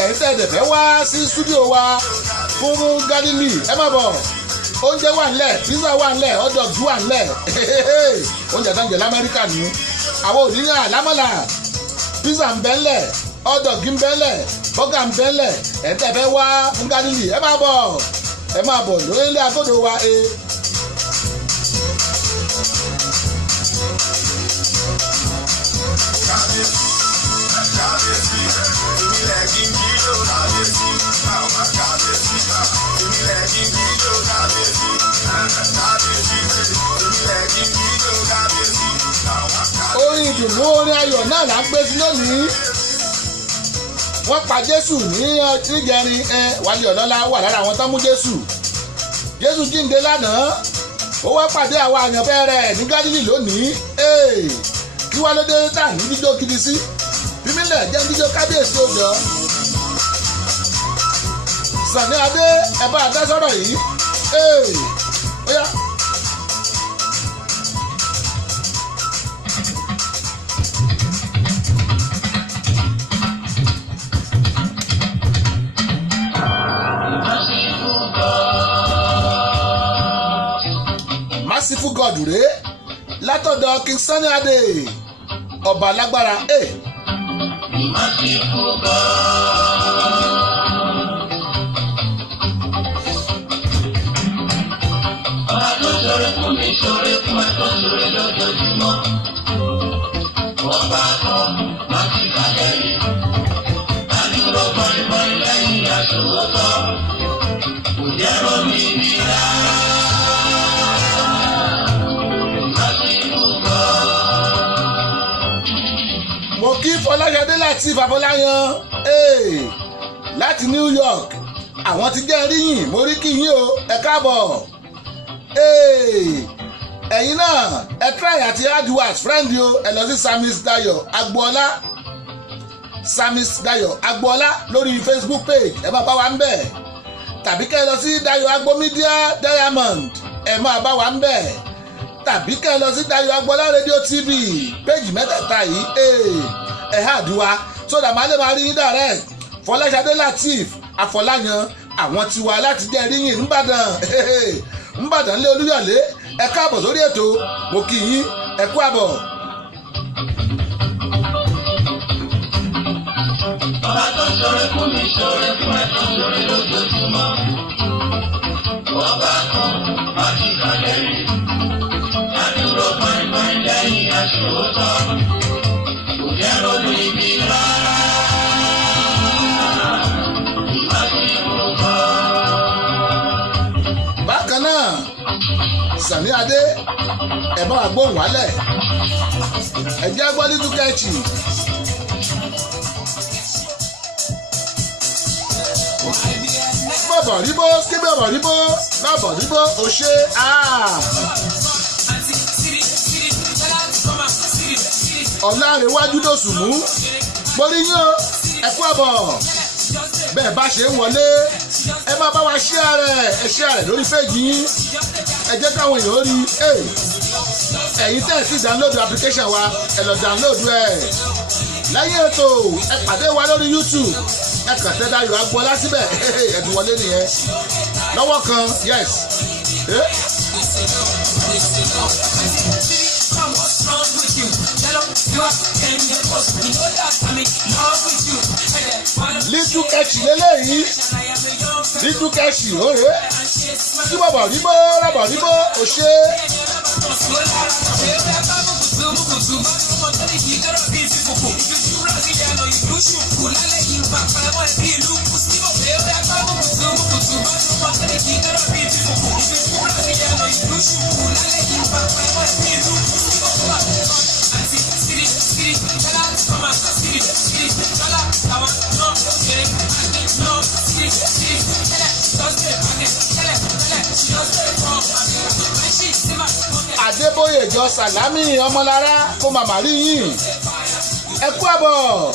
ẹ̀yin tẹ́ ẹ̀dẹ̀ fẹ́ wá sí stúdíò wa fún Gálílì ẹ má bọ̀ oúnjẹ wà ńlẹ̀ pizza wà ńlẹ̀ hot dog wà ńlẹ̀ oúnjẹ tó ń jẹ l'Amẹ́ríkà nù àwọn òdìyàn lámàlà pizza ń bẹ ńlẹ̀ hot dog ń bẹ ńlẹ̀ burger ń bẹ ńlẹ̀ ẹ̀yin tẹ́ fẹ́ wá fún Gálílì ẹ má bọ̀ lórí ilé agodo wa orin ìdùnnú orin ayọ̀ náà là ń gbé sí lónìí wọ́n pa Jésù ní níjẹrin Wálé Ọlọ́lá wà lára àwọn tó mú Jésù jíǹde lánàá ó wá pàdé àwọn àyànfẹ́ rẹ̀ ní Gálílì lónìí kí wá ló dé tà ní jíjó gidi sí bímílẹ̀ jẹ́ jíjó kábíyèsí òjò Sàní Adé ẹ̀bá àdásọ́rọ̀ yìí ó yá. Merciful God rèé látọ̀dọ̀ King Sunny Adé ọba alágbára Merciful God. Ọba tó ṣoore fún mi ṣoore fún ẹ tó ṣoore lójoojúmọ́. Ọba kan máa ti kàlẹ́ rí. Adúró bọ́ìbọ́ì lẹ́yìn aṣòwòtọ́. Kò jẹ́ rómi ní rárá. mo kí Fọláṣadé Lateef Afọláyan láti New York àwọn ti jẹ́ ríyìn mo rí kí yín o ẹ káàbọ̀ ẹ̀yin náà ẹ try àti adwas friend o ẹ lọ sí Samis Dayo Agboola lórí Facebook page ẹ máa bá wa ń bẹ̀ tàbí kẹ́ ẹ lọ sí Dayo Agbo Media Diamond ẹ máa bá wa ń bẹ̀ tàbí kẹ́ ẹ lọ sí Dayo Agboola Radio TV péjì mẹ́tẹ̀ẹ̀ta yìí ẹ hàdùwà sódà máa lè máa rí yín direct Fọláṣadé Lateef Afọláyan àwọn tiwa láti jẹ́ ríyìn nìbàdàn lé Olúyọ̀lé ẹ káàbọ̀ sórí ètò mo kí yín ẹ kú àbọ̀. Ọba tó ṣoore fún mi ṣoore fún ẹ tó ṣoore lójoojúmọ́. Ọba kan máa ti kàlẹ́ rí. Adúró bọ́ìbọ́ì lẹ́yìn aṣòwòtọ́. Kò jẹ́ rómi ibi rárá. Bákan náà Sunny Adé ẹ bá wa gbóhùn wálẹ̀ ẹ jẹ́ gbọ́ ní dúkẹ́ẹ̀tì. bọ̀bọ̀ ríbó skébé bọ̀bọ̀ ríbó bọ̀bọ̀ ríbó òṣè Ọlárewájú Dòsùnmú borí yín o ẹ kú àbọ̀ bẹ́ẹ̀ bá ṣe ń wọlé ẹ máa bá wa share ẹ share lórí péjì yín ẹ jẹ́ káwọn èèyàn rí ẹ̀yin tẹ́ ẹ̀ sì download application wa ẹ lọ download ẹ̀ lẹ́yìn ètò ẹ pàdé wa lórí YouTube ẹ kàn tẹ́ Dayo Agboola síbẹ̀ ẹ ti wọlé nìyẹn lọ́wọ́ kan yes. Little Kechi lélẹ́yìí Little Kechi òye tí bọ̀bọ̀ ríbó rábọ̀ ríbó òṣè. Adébóyè jọ Sàlámì Ọmọlára kó màmá rí yín ẹ kú àbọ̀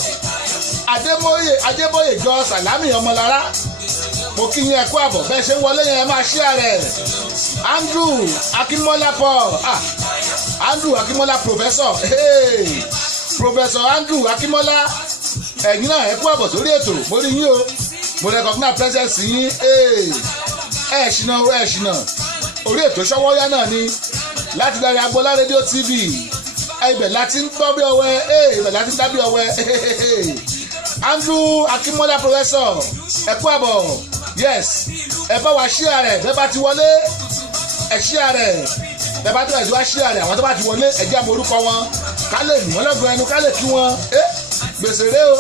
Adébóyè jọ Sàlámì Ọmọlára mo kí yín ẹ kú àbọ̀ bẹ́ẹ̀ ṣe ń wọlé yẹn ẹ máa share rẹ̀ Andrew Akínmọ́lá Paul Andrew Akínmọ́lá Professor Andrew Akínmọ́lá ẹ̀yin náà ẹ kú àbọ̀ sórí ètò mo rí yín o mo recognize presence yín ẹ̀ ṣìnà orí ètò Ṣọ́wọ́yá náà ni láti Dayo Agboola Radio TV ibẹ̀ láti ń gbọ́ bí ọwẹ́ ibẹ̀ láti ń dá bí ọwẹ́ Andrew Akínmọ́lá Professor ẹ kú àbọ̀ yes ẹ bá wa share rẹ̀ bẹ́ẹ̀ bá ti wọlé ẹ share rẹ̀ bẹ́ẹ̀ bá tẹ̀lé wá share rẹ̀ àwọn tó bá ti wọlé ẹ jẹ́ àmọ́ orúkọ wọn ká lè mú wọn lọ́gùn ẹnu ká lè kí wọn gbèsè rẹ o.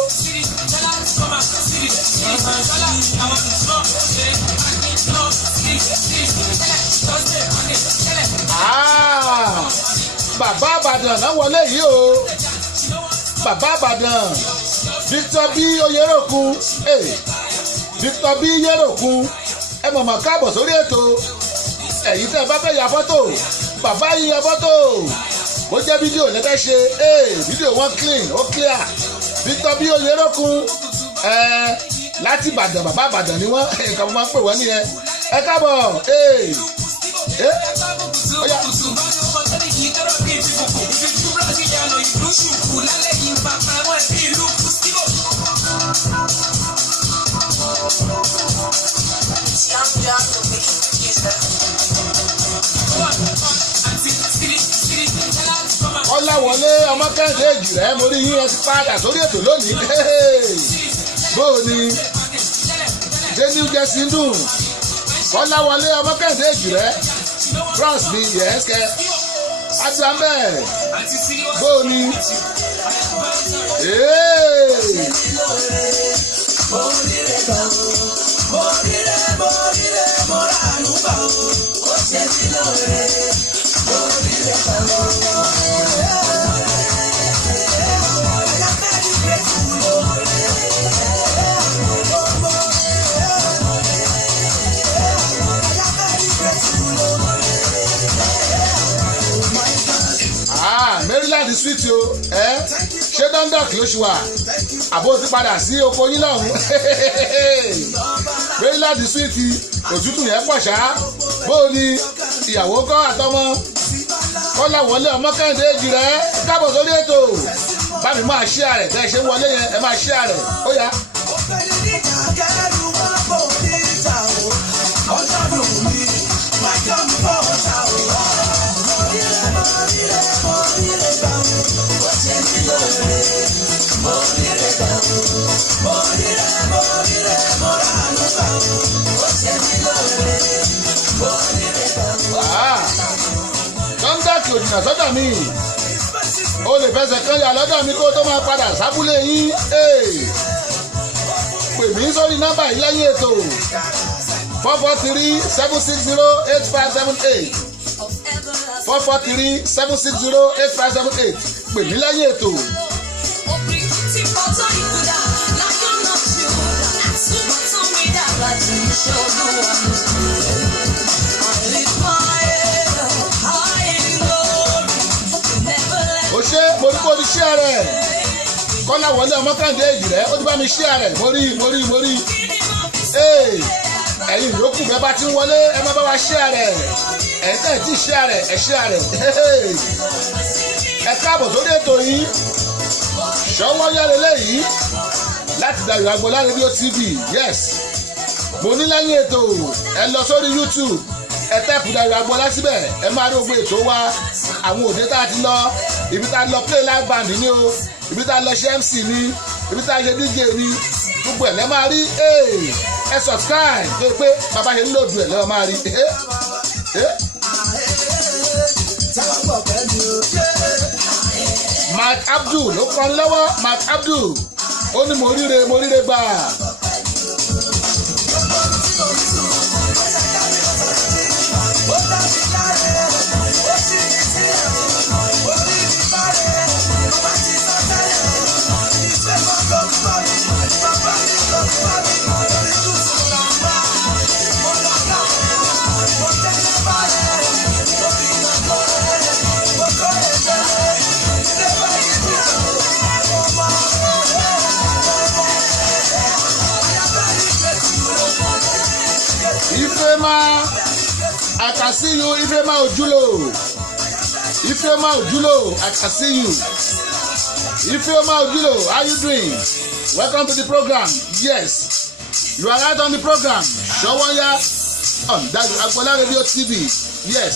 Bàbá Ìbàdàn náà wọlé yìí o bàbá Ìbàdàn Victor B. Oyèròkun Victor B. Oyèròkun ẹ mọ̀mọ́ káàbọ̀ sórí ètò ẹ̀yin tẹ́ ẹ bá fẹ́ ya fọ́tò bàbá yìí ya fọ́tò bó jẹ́ fídíò lẹ́fẹ́ ṣe fídíò wọn clean ó clear Victor B. Oyèròkun láti Ìbàdàn bàbá Ìbàdàn ni wọ́n nǹkan máa ń pè wọ́n nìyẹn ẹ káàbọ̀ Oya. Ọláwọlé ọmọ Kẹ́hìndé Èjìrẹ́ mo rí yín ẹ ti padà sórí ètò lónìí. Bóò ni Jẹ́ni Jẹ́sí ń dùn. Ọláwọlé ọmọ Kẹ́hìndé Èjìrẹ́ France mi yẹ́sẹ̀. Adúlámbẹ̀ bóò ni. Maryland sweet o ṣé Dundalk ló ṣe wà àbó ti padà sí oko yín lọ́hùn. Maryland sweet òtútù yẹn pọ̀ ṣá bóò ni ìyàwó kọ́ àtọmọ. Ọláwọlé ọmọ Kẹ́hìndé Èjìrẹ́ káàbọ̀ sórí ètò bámi máa ṣí àrẹ tẹ́ ẹ ṣe wọlé yẹn ẹ máa ṣí àrẹ ó yá. Dundalk òjìnà sọ́dọ̀ mi o lè fẹsẹ̀ kan yà lọ́dọ̀ mi kó tó máa padà sábúlé yín. Pè mí sórí nọ́mbà yìí lẹ́yìn ètò 443-760-8578 443-760-8578 pè mí lẹ́yìn ètò. Ó ṣe mo ní kó ní ṣí ààrẹ Kọ́láwọlé ọmọ Kẹ́hìndé Èjìrẹ́ ó ti bá mi ṣí ààrẹ mo rí. Ẹ̀yin yòókù bẹ́ẹ̀ bá ti ń wọlé ẹ má bá wa ṣí ààrẹ ẹ̀yin tẹ̀ tí ṣí ààrẹ ẹ̀ ṣí ààrẹ. Ẹ káàbọ̀ sórí ètò yìí ṣọwọ́ yálé lẹ́yìn láti Dayọ̀ Agboola rédíò TV yes mo ní lẹ́yìn ètò ẹ lọ sórí YouTube ẹ tẹ́pù Dayọ̀ Agboola síbẹ̀ ẹ máa rí gbogbo ètò wa àwọn òde tá a ti lọ ibi tá a lọ play live band ni o ibi tá a lọ ṣe MC ni ibi tá a ṣe DJ ni gbogbo ẹ̀ lẹ́ máa rí ẹ subscribe tó pé bàbá ṣe ń lòdù ẹ̀ lẹ́wọ̀n máa rí. Mark Abdul ló kọ́ lọ́wọ́ Mark Abdul ó ní mo ríre gbà. Ifema, I can see you. Ifema Ojulo, I can see you. Ifema Ojulo, how you doing? Welcome to the program. Yes, you are right on the program. Ṣọwọ́nyá on Dayọ̀ Agboola Radio TV. Yes,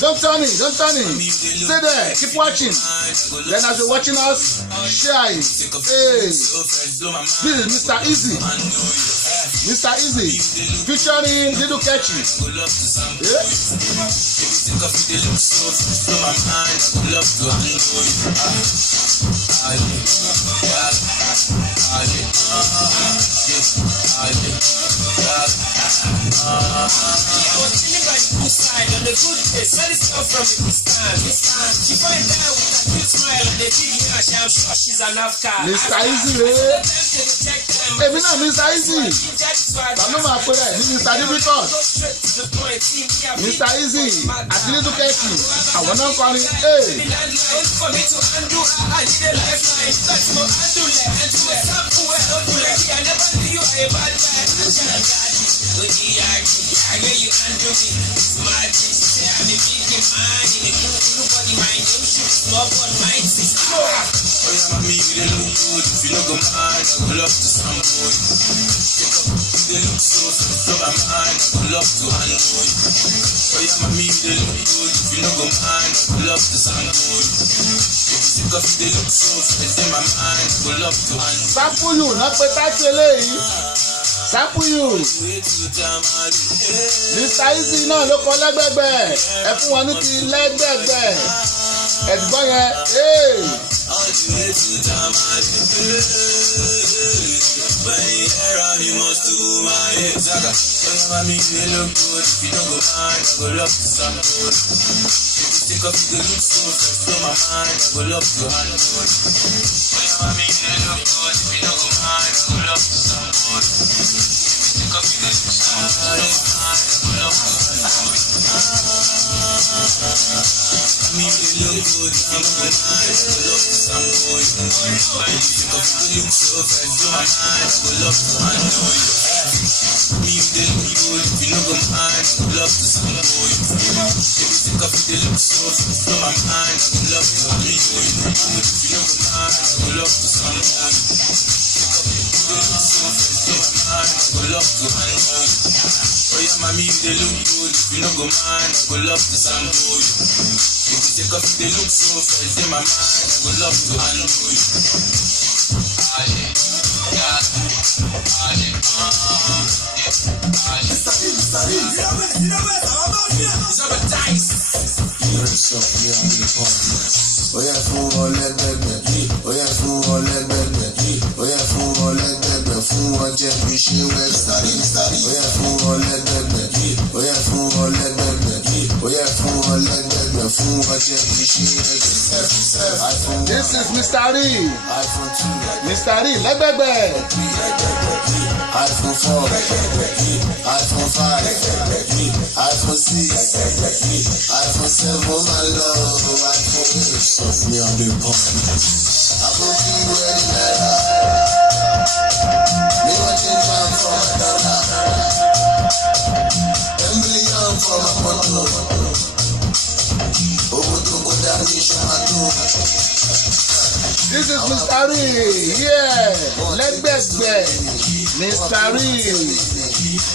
don't turn it. Stay there, keep watching. Then as you're watching us, share it. Hey, this is Mr. Easy. Mr. Easy, featuring Little Catchy. Yeah. Mr. Easy, èmi náà Mr. Easy. Tàbí máa pè rẹ̀ ní Mr. Difficult. Mr. Easy àti Little Catchy àwọn náà kọrin. the mind in the cool body, my name should small but mighty. Oh yeah, mommy, you dey look good. If you no go mind, I go love to some boy. You dey look so my mind, I go love to handle you. Oh yeah, mommy, you dey look good. If you no go mind, I go love to some boy. If you dey look so fresh in my mind, I go love to handle you. Sample you, náà pé táìtì eléyìí. Sample you. Mr. Easy náà ló kọ lẹ́gbẹ̀gbẹ̀. Ẹ fún wọn ní ti lẹ́gbẹ̀gbẹ̀. Ẹ̀dùgbọ́n yẹn. Take up the look so fresh from my mind, I go love to handle it. I mean, they look good, if you don't go mind, I go love to some good. Take up the look so fresh from my mind, I go love to handle it. I mean, they look good, if you don't go mind, I go love to some good. Take up the look so fresh from my mind, I go love to handle it. Me, they look good, if you don't go mind, I go love to some good. Take up the look so fresh from my mind, I go love to handle it. If you don't go mind, I go love to some good. Take up the look so fresh from my mind, I go love to handle it. Oh yeah, mommy, they look good, if you don't go mind, I go love to some good. If you take up the look so fresh in my mind, I go love to handle it. Oya fún wọn lẹ́gbẹ̀gbẹ̀, oya fún wọn lẹ́gbẹ̀gbẹ̀, oya fún wọn lẹ́gbẹ̀gbẹ̀, fún wọn jẹ́ bí ṣe wẹ́gbẹ̀. Oya fún wọn lẹ́gbẹ̀gbẹ̀, oya fún wọn lẹ́gbẹ̀gbẹ̀, oya fún wọn lẹ́gbẹ̀gbẹ̀, fún wọn jẹ́ bí ṣe wẹ́gbẹ̀. This is Mr. Lee. iPhone 2, Mr. Lee lẹ́gbẹ̀gbẹ̀. iPhone 4, iPhone 5, iPhone 6, iPhone 7, oh my love, iPhone 8, of me on the point. I go be ready now. Me watching time from a dollar. $10 billion from a moto. Over to go down, you show my door. This is Mr. Lee. Yeah. Lẹ́gbẹ̀gbẹ̀. Mr. Lee.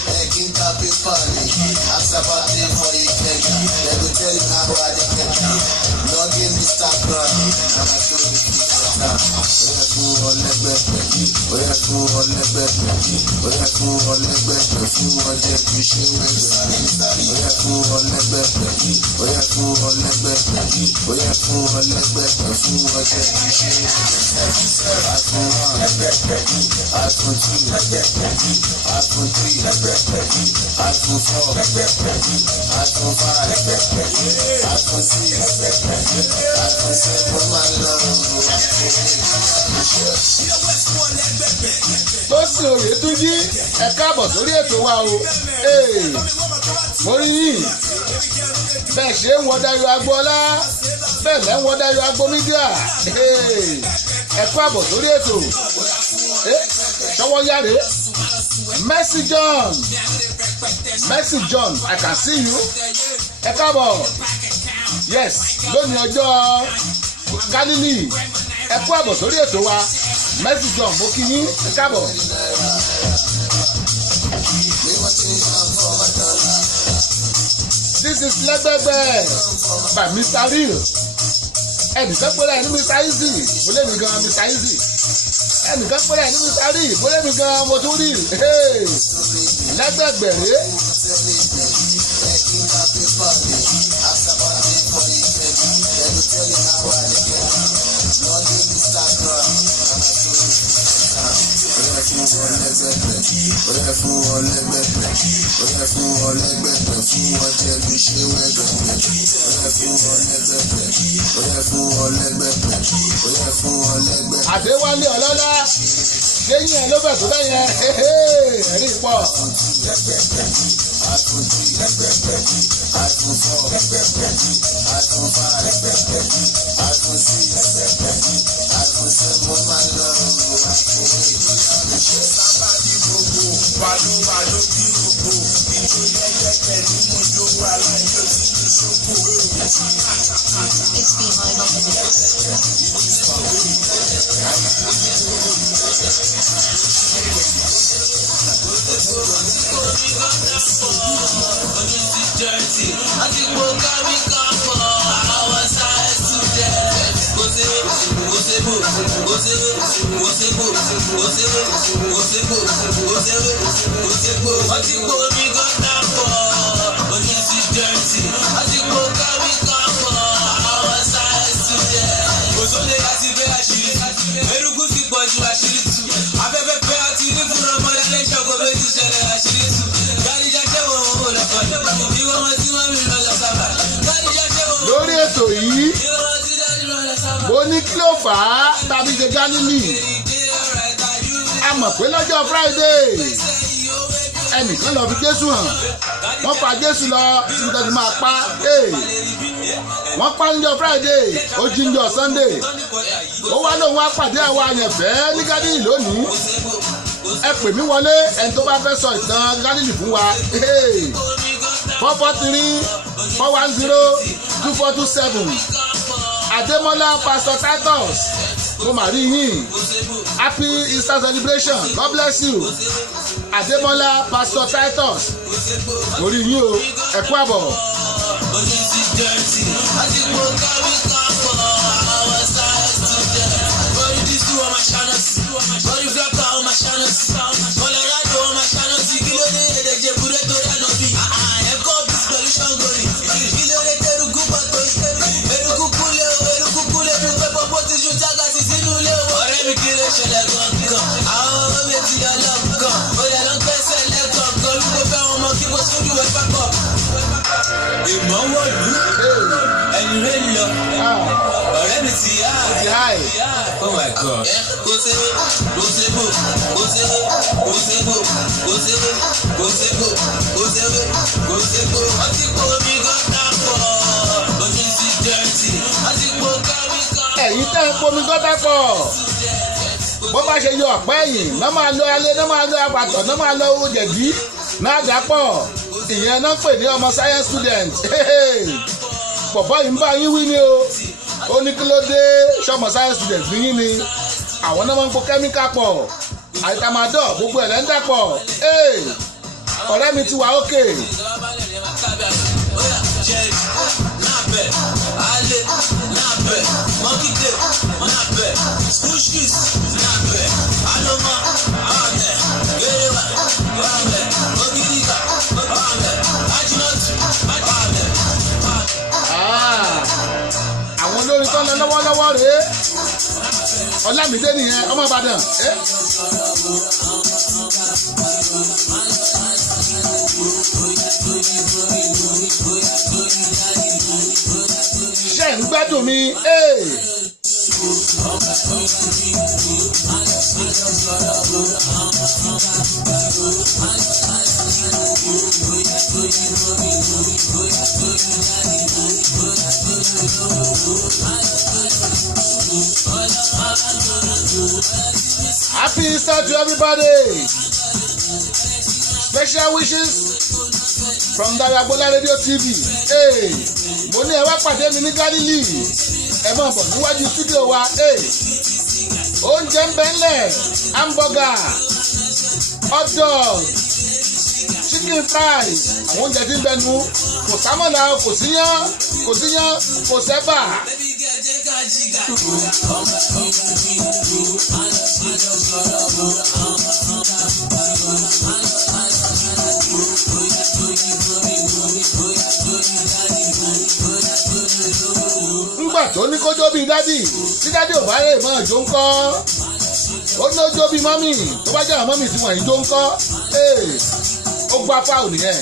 iPhone 2, iPhone 3, iPhone 4, iPhone 5, iPhone 6, iPhone 7, oh my love. Tósìn Oyètúnjí, ẹ káàbọ̀ sórí ètò wa o. Mo rí yìí. Bẹ́ẹ̀ ṣe ń wọ Dayọ̀ Agboola. Bẹ́ẹ̀ lẹ́ ń wọ Dayọ̀ Agbomídíà. Ẹ káàbọ̀ sórí ètò. Ṣọwọ́ yáre. Mercy John, I can see you. Ẹ káàbọ̀. Yes, lónìí ọjọ́ Galilee. Ẹ káàbọ̀ sórí ètò wa. Mercy John, mo kí yín. Ẹ káàbọ̀. This is Lẹ́gbẹ̀gbẹ̀ by Mr. Real. Ẹnìkan pẹ́lẹ́ ní Mr. Easy. Mo lé mi gan Mr. Easy. Ẹnìkan pẹ́lẹ́ ní Mr. Real. Mo lé mi gan mo tún rí. Lẹ́gbẹ̀gbẹ̀ rèé. Oya fún wọn lẹ́gbẹ̀gbẹ̀, oya fún wọn lẹ́gbẹ̀gbẹ̀, fún wọn jẹ́ bí ṣe wẹ́gbẹ̀gbẹ̀. Oya fún wọn lẹ́gbẹ̀gbẹ̀, oya fún wọn lẹ́gbẹ̀gbẹ̀, oya fún wọn lẹ́gbẹ̀gbẹ̀. Adéwálé Ọlọ́lá lẹ́yìn ẹ̀ ló bẹ̀ tó bẹ́yẹn ẹ̀rí pọ̀. iPhone 3, iPhone 4, iPhone 5, iPhone 6, iPhone 7, oh my love. Somebody gbogbo, balo bí gbogbo, nítorí ẹgbẹ́ pẹ̀lú mojo wà láyé sí ní ṣoko. It's behind all the lórí ètò yìí mo ní kí ló fà á tàbí ṣe Gálílì a mọ̀ pé lọ́jọ́ Friday ẹnìkan lọ fi Jésù hàn wọ́n pa Jésù lọ síbi tó ti máa pa wọ́n pa níjọ́ Friday ó jí níjọ́ Sunday ó wá lóun wá pàdé àwọn àyànfẹ́ ní Gálílì lónìí ẹ pè mí wọlé ẹni tó bá fẹ́ sọ ìtàn Gálílì fún wa 443-410-2427 Adémọ́lá Pastor Titus mo mà rí yín happy Easter celebration God bless you Adémọ́lá Pastor Titus mo rí yín o ẹ kú àbọ̀. Oh my God. Ẹ̀yin tẹ́ ń pomi gọ́tà pọ̀ bó bá ṣe yọ ọ̀pẹ́ ẹ̀yìn náà máa lo alẹ́ náà máa lo apàtọ̀ náà máa lo owó jẹ̀dí náà dà pọ̀ ìyẹn náà pè ní ọmọ science student bọ̀bọ́ yìí ń bá yín wí ni o ó ní kí ló dé ṣọmọ science student ní yín ni àwọn náà máa ń po kẹ́míkà pọ̀ àìtàmádọ̀ gbogbo ẹ̀ lẹ́ńdà pọ̀ ọ̀rẹ́ mi ti wà ókè. Àwọn olórin tó ń lọ lọ́wọ́lọ́wọ́ rèé Ọlámídé nìyẹn ọmọ Ìbàdàn. Ṣé ń gbádùn mi? Happy Easter to everybody. Special wishes from Dayagbola Radio TV. Mo ní ẹ wá pàdé mi ní Gálílì. Ẹ máa bọ̀ níwájú studio wa. Oúnjẹ ń bẹ ńlẹ̀, hamburger, hot dog, chicken fries, àwọn oúnjẹ tí ń bẹnu kò sámọ̀lá, kò síyán, kò sẹ́bà. Nígbà tó ní kójó bíi dádì tí dádì ò bá rè mọ́ ìjó ń kọ́ ó ní ojó bíi mọ́mì tó bá jẹ́ àwọn mọ́mì tí wọ́n ìjó ń kọ́ ó gbá fáwọn nìyẹn.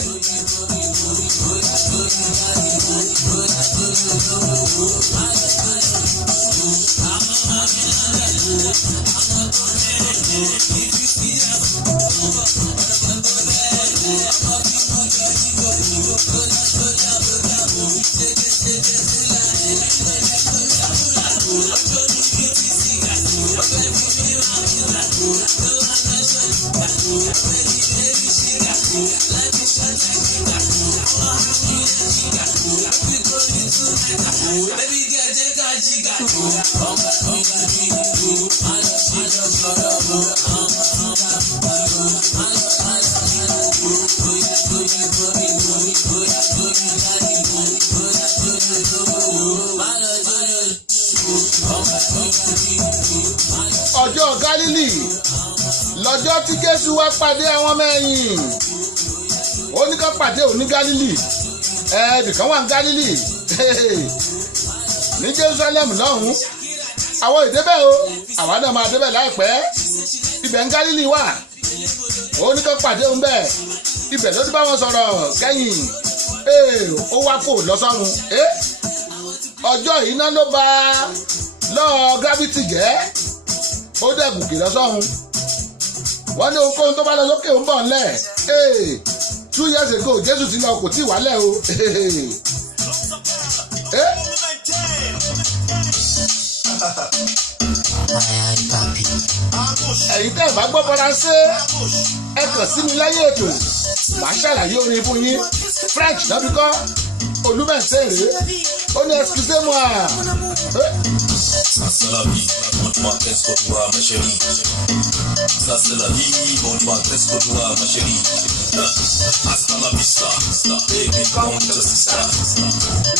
Baby girl, take a chica. Ọjọ́ Gálílì lọ́jọ́ tí Jésù wá pàdé àwọn ọmọ ẹ̀yìn. Ó ní ká pàdé òní Gálílì. Ibìkan wà ní Gálílì ní Jerusalem lọ́hùn-ún. Àwọn ìdébẹ̀ o, àwa náà máa débẹ̀ láìpẹ́. Ibẹ̀ ń Gálílì wà. Ó ní ká pàdé òun bẹ́ẹ̀. Ibẹ̀ ló ti bá wọn sọ̀rọ̀ kẹ́yìn. Ó wá kò lọ́sọ́run. Ọjọ́ yìí náà ló bá lọ́ọ̀ gravity jẹ́. Ó dẹ̀ gòkè lọ́sọ́run. Wọ́n ní ohunkóhun tó bá lọ sókè ń bọ̀ ńlẹ̀. 2 years ago Jésù ti lọ kò tí ì wálẹ̀ o. Ẹ̀yin tẹ́ ẹ̀ bá gbọ́ Faransé ẹ kàn sí mi lẹ́yìn ètò màá ṣàlàyé orin fún yín. French náà bí kọ́ olúmẹ̀sẹ̀rẹ̀ ó ní excusez-moi. Ça c'est la vie, montre-moi qu'est-ce que tu vois ma chérie. Ça c'est la vie, montre-moi qu'est-ce que tu vois ma chérie. Hasta la vista, baby come with your sister.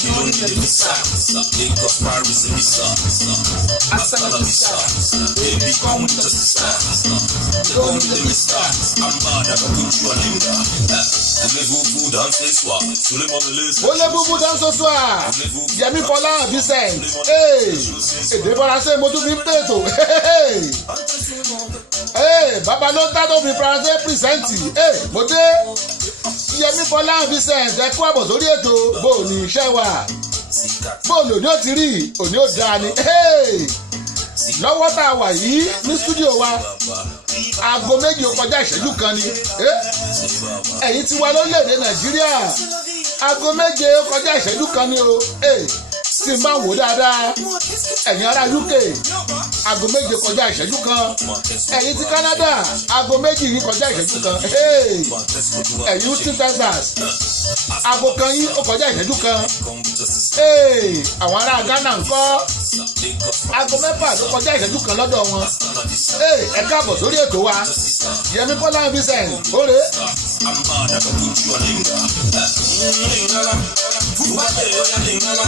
You don't need a visa, Lagos Paris and visa. Hasta la vista, baby come with your sister. You don't need a visa, I'm bad, I can put you on Linda. Voulez-vous danser ce soir? Tout le monde le sait. Voulez-vous danser ce soir? Yẹmi Fọlá Vincent. Èdè Faransé mo tún fi ń pètò. Bàbá ló ń tá tó fi Faransé pìrìsẹ́ǹtì. Mo dé Yẹmi Fọlá Vincent ẹ kú àbọ̀ sórí ètò bó ní iṣẹ́ wa. Bóòlù òní ò ti rí òní ò dáa ni. Lọ́wọ́ tá a wà yìí ní stúdíò wa aago 2 ó kọjá ìṣẹ́jú kan ni. Ẹ̀yin ti wà lórílẹ̀‐èdè Nàìjíríà aago 7 ó kọjá ìṣẹ́jú kan ni o. Tí n bá wò dáadáa ẹ̀yin ará UK aago 7 kọjá ìṣẹ́jú kan. Ẹ̀yin ti Canada aago 2 yìí kọjá ìṣẹ́jú kan. Ẹ̀yin Houston Texas aago kan yìí ó kọjá ìṣẹ́jú kan. Àwọn ará Ghana ńkọ́ aago 4 ló kọjá ìṣẹ́jú kan lọ́dọ̀ wọn. Ẹ káàbọ̀ sórí ètò wa Yẹmi Fọlá Vincent óre.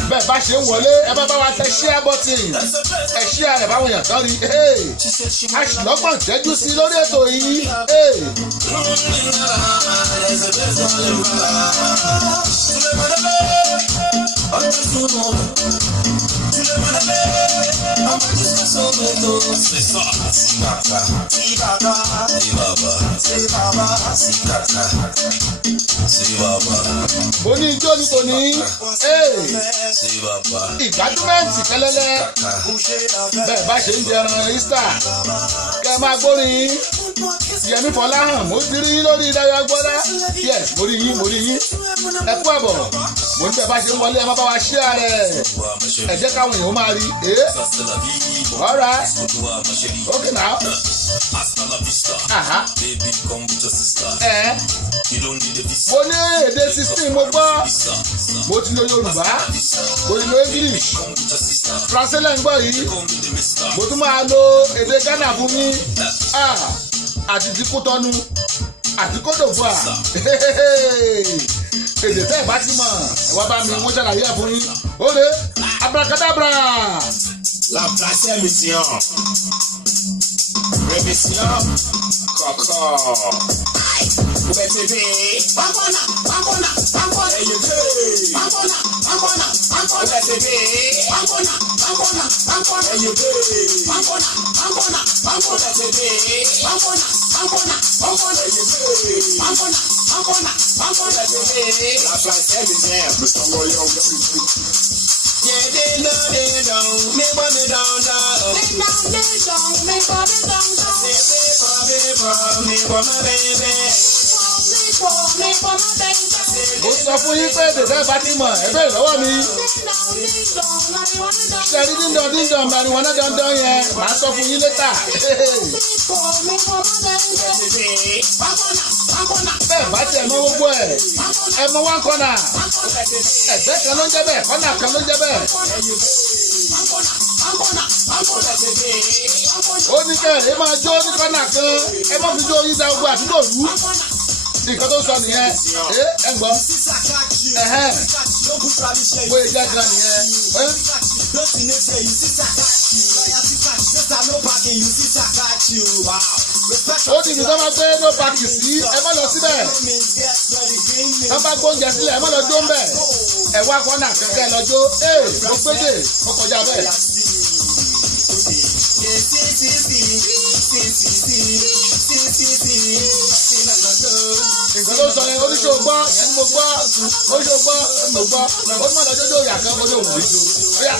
Bẹ́ẹ̀ bá ṣe ń wọlé ẹ bá wa tẹ share button ẹ share rẹ̀ báwọn èèyàn tán rí. A sì lọ́gbọ̀n tẹ́jú sí lórí ètò yìí. Mo ní ijó ní tòní ìgbádùmẹ̀ntì kẹlẹ́lẹ́ bẹ́ẹ̀ bá ṣe ń jẹran Easter kẹ́ máa gbórin Yẹmi Fọlá hàn mo ti rí lórí Dayo Agbọ́lá. Yes, mo rí yín ẹ kú àbọ̀. Mo ní bẹ́ẹ̀ bá ṣe ń wọlé ẹ má bá wa share rẹ̀ ẹ jẹ́ káwọn èèyàn máa rí. All right. Okay now. Mo ní èdè 16 mo gbọ́. Mo ti lo Yorùbá, mo ti lo English, Faransé lẹ́ ń gbọ́ yìí. Mo tún máa lo èdè Ghana fún mi. Àti ti Kútọ́nù àti Kódòfà. Èdè tẹ́ ẹ̀ bá ti mọ̀ ẹ̀ wá bá mi wọ́n ṣàlàyé ẹ̀ fún yín. Ó lè abracadabra. La place est mission. Rémission. Coco. UBTV. Bambona. EUT. Bambona. UBTV. Bambona. EUT. Bambona. UBTV. Bambona. EUT. Bambona. UBTV. La place est mission. Mr. Royal. Yeah, they down, me body down. Say, Me for my baby. mo sọ fún yín pé dèdè bá ti mọ̀ ẹ bẹ́ẹ̀ lọ́wọ́ mi. sẹ́rí díndàn marijuana dandan yẹn màá sọ fún yín létà. bẹ́ẹ̀ bá tiẹ̀ mọ gbogbo ẹ̀ ẹ mọ one corner ẹ̀gbẹ́ kan ló ń jẹ́ bẹ́ẹ̀ kọ́nà kan ló ń jẹ́ bẹ́ẹ̀. ó ní kẹ́ ẹ máa jó ní kọ́nà kan ẹ má fi jó yín da ogun àdúgbò rú nǹkan tó sọ nìyẹn ẹ gbọ́ bóyá jẹ́ kan nìyẹn. ó ní ibi tó máa gbé no parking sí ẹ má lọ síbẹ̀ tó bá gbóúnjẹ sílẹ̀ ẹ má lọ jó ń bẹ̀ ẹ wá kọ́nà kẹ̀kẹ́ lọ jó mo gbédè mo kọjá bẹ́ẹ̀. nǹkan tó sọ yẹn oníṣòwò gbọ́ yẹn ni mo gbọ́ oníṣòwò gbọ́ mo gbọ́ ó ní mọ̀lá jójó ìyá kan mo ní òun rí ju bóyá.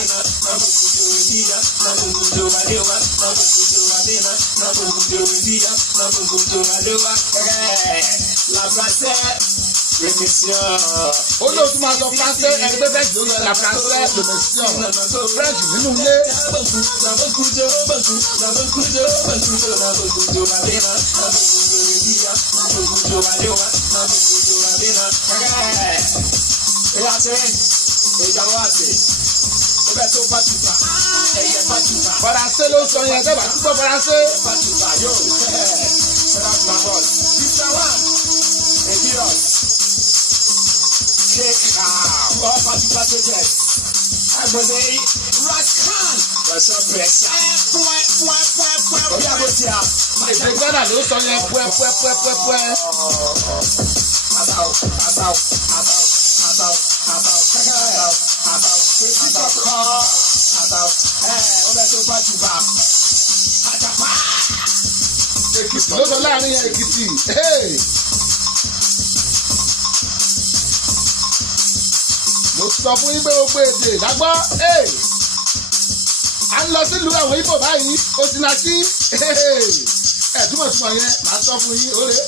ó lóò tún máa sọ faransé ẹni pé bẹ́ẹ̀ ló lọ la faransé lomẹsíọ̀n french nínú ilé. faransé ló sọ yẹn dẹ́gbà tó gbọ́ faransé. èdè Ghana ló sọ yẹn pẹ́pẹ́pẹ́pẹ́. Èkìtì ló sọ láàrin yẹn Èkìtì. mo sọ fún yín pé gbogbo èdè lágbọ́ à ń lọ sílùú àwọn Ìgbò báyìí ó ti náà sí túmọ̀túmọ̀ yẹn màá sọ fún yín ó rè.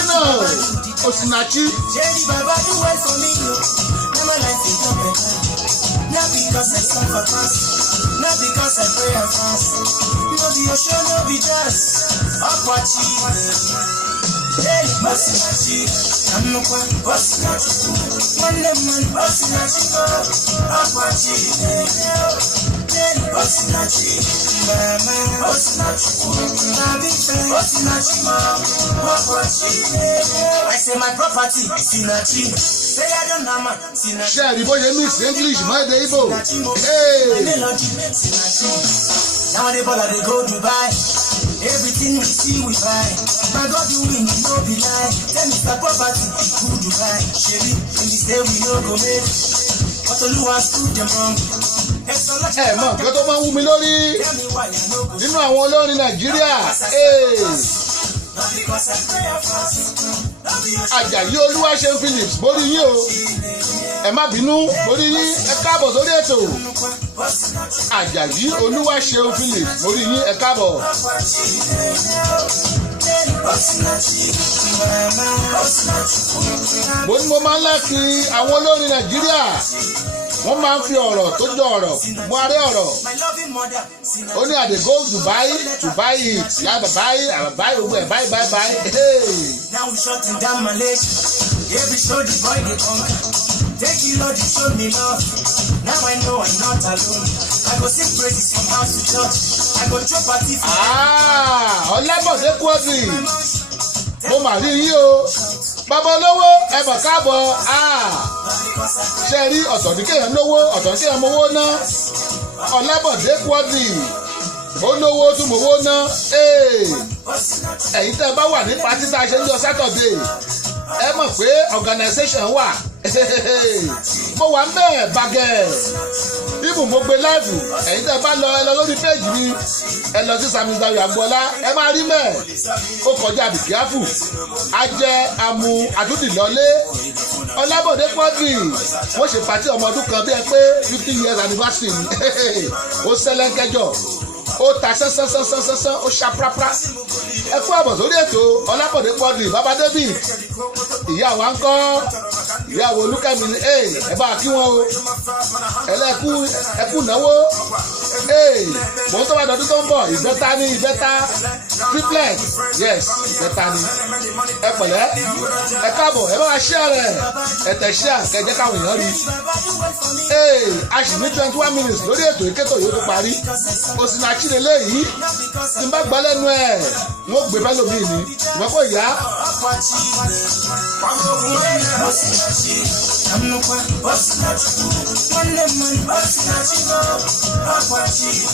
nínú Osinachi. Not because I suffer fast, not because I pray and fast. No be your show, no be just Akwachi. Hey, Osinachi, I'm no one Osinachi. Man, Osinachi, Akwachi. Hey, Osinachi, Mama, Osinachi. Osinachi, Akwachi. I say my property, Osinachi. Say I don't know man, Osinachi. ṣé ẹ̀rí bóyá mix English mọ́ èdè Igbo. Now they ball they go Dubai. Everything we see we buy. My God doing it no be lie. Tell me the property go Dubai. Sherry, in this day we no go make. But Oluwa stood them wrong. ẹ mọ nǹkan tó máa ń wú mi lórí nínú àwọn olórin Nàìjíríà. Àjàyí Olúwaṣeun Phillips borí yín o ẹ má bínú borí yín ẹ káàbọ̀ sórí ètò. Àjàyí Olúwaṣeun Phillips borí yín ẹ káàbọ̀. mo ní mo máa ń láti àwọn olórin Nàìjíríà wọ́n máa ń fi ọ̀rọ̀ tó jọ ọ̀rọ̀ mú aré ọ̀rọ̀. ó ní I dey go Dubai to buy it yà bàbáyé gbogbo ẹ̀ báyìí. Now we shutting down Malaysia. Every show the boy they come. Thank you Lord, you showed me love. Now I know I'm not alone. I go sing praises from house to church. I go throw party for Ọlábọ̀dé Quadri mo mà rí yín o bàbá olówó ẹ bọ̀ káàbọ̀. ṣe rí ọ̀tọ̀ ní kéèyàn lówó ọ̀tọ̀ ní kéèyàn mowó ná. Ọlábọ̀dé Quadri ó lówó tún mowó ná. ẹ̀yin tẹ́ ẹ bá wà ní pátí tá a ṣe ń jọ Sátọ̀dé ẹ mọ̀ pé organisation wà. mo wà ń bẹ̀ bàgẹ́ ibù mo gbé láìfù ẹ̀yin tẹ́ ẹ bá lọ ẹ lọ lórí péjì mi ẹ lọ sí Sami Dayo Agboola ẹ máa rí mẹ́ẹ̀ ó kọjá bìkíáfù ajẹ́ amu àtúndìlọ́lé Ọlábọ̀dé Quadri wọ́n ṣe pàtí ọmọ ọdún kan bí ẹ pé 50 years anniversary ó sẹ́lẹ̀ńkẹ́jọ ó ta sánsánsánsánsánsán ó ṣaprápra. Ẹ kú àbọ̀ sórí ètò Ọlábọ̀dé Quadri bàbá David ìyá wa ń kọ́ ìyàwó Olúkẹ́mi ni ẹ bá kí wọn o ẹkú náwó mò ń tó bá dọdún tó ń bọ̀ ìbẹ́ta ní ìbẹ́ta triplet yes ìbẹ́ta ní ẹ pẹ̀lẹ́ ẹ káàbọ̀ ẹ bá wa share rẹ̀ ẹ tẹ̀ share kẹjẹ káwọn èèyàn rí a sì ní 21 minutes lórí ètò ìkétò yóò tó parí Osinachi lélẹ́yìí tí n bá gbọ́ lẹ́nu ẹ̀ wọ́n gbé bẹ́ẹ̀ lómi ni ìwọ́n kò yá.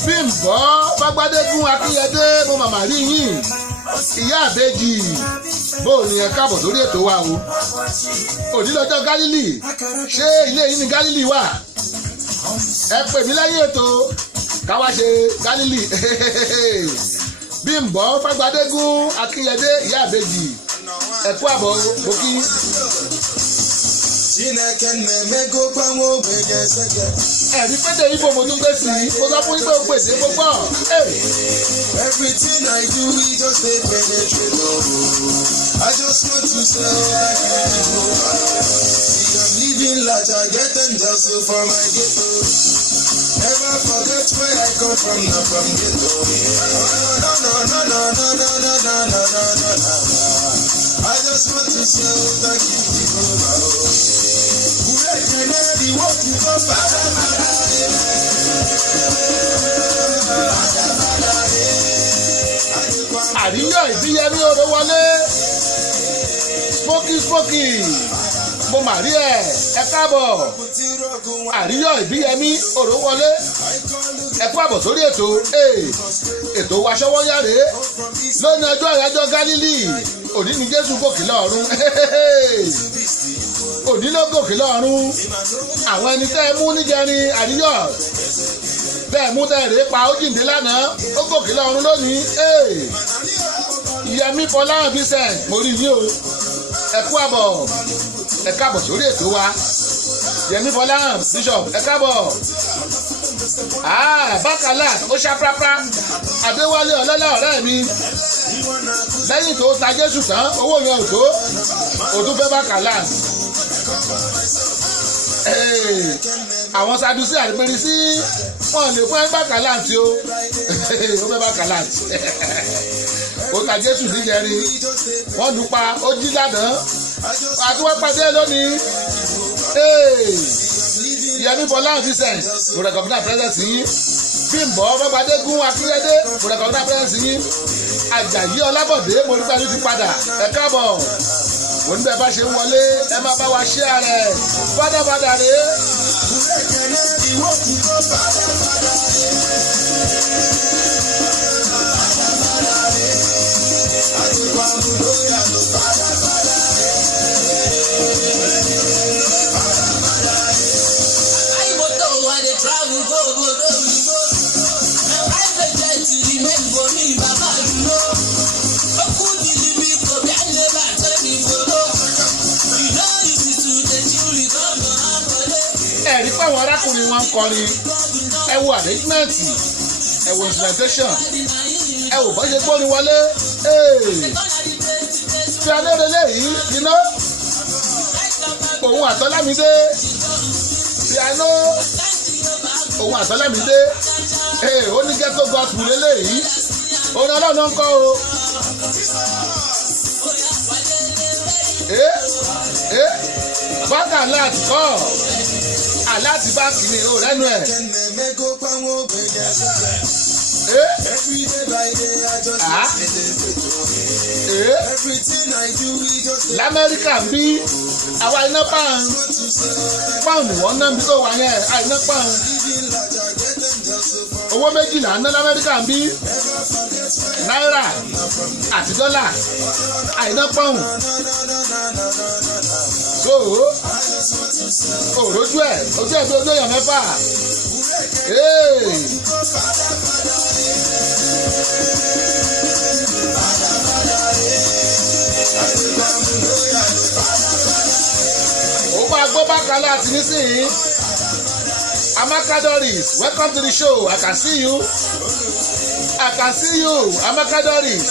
Bímbọ́ Bágbádégún Akínyẹdé mo màmá rí yín ìyá àbẹ́jì bó ni ẹ káàbọ̀ sórí ètò wa o. Òní lọ́jọ́ Gálílì ṣé ilé yìí ni Gálílì wà? Ẹ pè mí lẹ́yìn ètò káwá ṣe Gálílì. Bímbọ́ Bágbádégún Akínyẹdé ìyá àbẹ́jì ẹ kú àbọ̀ òkì. Ẹ̀rí pété ibo mo tún gbé sí i, mo sọ fún ibẹ̀ òpèsè gbogbo. Everything I do, we just dey penetrate love. I just want to sell like I'm living large, I get them just for my ghetto. Never forget where I come from, not from ghetto. No. I just want to sell like Àríyọ̀ ìdíyẹmí oró wọlé Smoky mo mà rí ẹ káàbọ̀. Àríyọ̀ ìdíyẹmí oró wọlé ẹ kú àbọ̀ sórí ètò wa ṣọwọ́ yáre lónìí ọjọ́ ìyájọ́ Gálílì. Òní ni Jésù gòkè lọ́run òní ló gòkè lọ́run. Àwọn ẹni tẹ́ ẹ mú níjẹrin Àríyọ̀ bẹ́ẹ̀ mú tẹ́ èrè pa ó jíǹde lánàá ó gòkè lọ́run lónìí. Yẹmí Fọláhàn Vincent mo rí yín o ẹ kú àbọ̀ ẹ káàbọ̀ sórí ètò wa. Yẹmí Fọláhàn Bishop ẹ káàbọ̀. Bákàlà ó ṣaprápá Adéwálé Ọlọ́lá ọ̀rẹ́ mi lẹ́yìn tó ta Jésù tán owó yẹn ò tó o tún fẹ́ Bákàlà. Àwọn Sadusí àgbèrè sí wọn lè fún ẹ Bákàlà tí ó fẹ́ Bákàlà ó ta Jésù níjẹrin wọ́n lù pa ó jí lánàá àti wọ́n pàdé lónìí. Yẹmí Fọláhàn Vincent mo rẹ̀kọ̀mọ́dà pẹ́sẹ̀sì yín. Bímbọ́ Bágbádégún Akínyẹdé mo rẹ̀kọ̀mọ́dà pẹ́sẹ̀sì yín. Àjàyí Ọlábọ̀dé mo rí pẹ́lú ti padà ẹ káàbọ̀. Mo ní bẹ́ẹ̀ bá ṣe ń wọlé ẹ máa bá wa share rẹ̀ fádàfádà rèé. Ẹ̀rí pé àwọn arákùnrin wọn ń kọrin ẹ wo arrangement ẹ wo instrumentation ẹ wò bọ́ ṣe gbórin wọlé piano lélẹ́yìí iná òun àtọ́lámídé piano òun àtọ́lámídé ó ní ghetto gospel lélẹ́yìí orin ọlọ́run ń kọ́ o. Bákàlà àtìkọ́ aláàtì báàkì ni o rẹ́nu ẹ̀. L'Amẹ́ríkà ń bí àwa iná pound wọ́n ná bí tó wà yẹn àìná pound owó méjìlá ná l'Amẹ́ríkà ń bí náírà àti dọ́là àìná pound so òrojú ẹ̀ ojú ẹ̀ bí ojú èèyàn mẹ́fà. Ó wo Bákàlà àti nísìnyí. Amaka Doris, welcome to the show. I can see you. I can see you, Amaka Doris.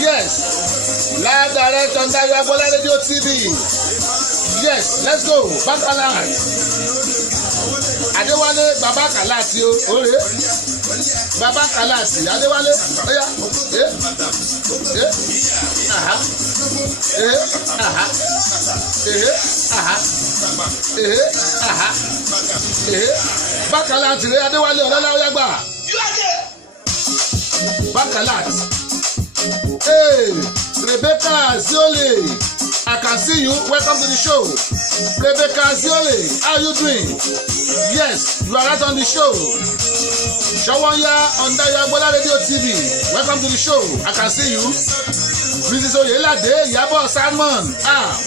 Yes. Live direct on Dayo Agbola Radio TV. Yes, let's go. Bákàlà. Adéwálé Bàbá Kàláàtì o. Ore. Bàbá Kàláàtì. Adéwálé. Oya. Aha. Aha. Aha. Aha. Bákàláàtì rẹ̀ Adéwálé Ọlọ́lá Oya gbà. Bákàláàtì. Hey, Rebecca Ziole. I can see you. Welcome to the show. Rebecca Ziole, how are you doing? Yes, you are right on the show. Shawanya on Dayo Agbola Radio TV. Welcome to the show. I can see you. Mrs. Oyelade, Yabo Salmon.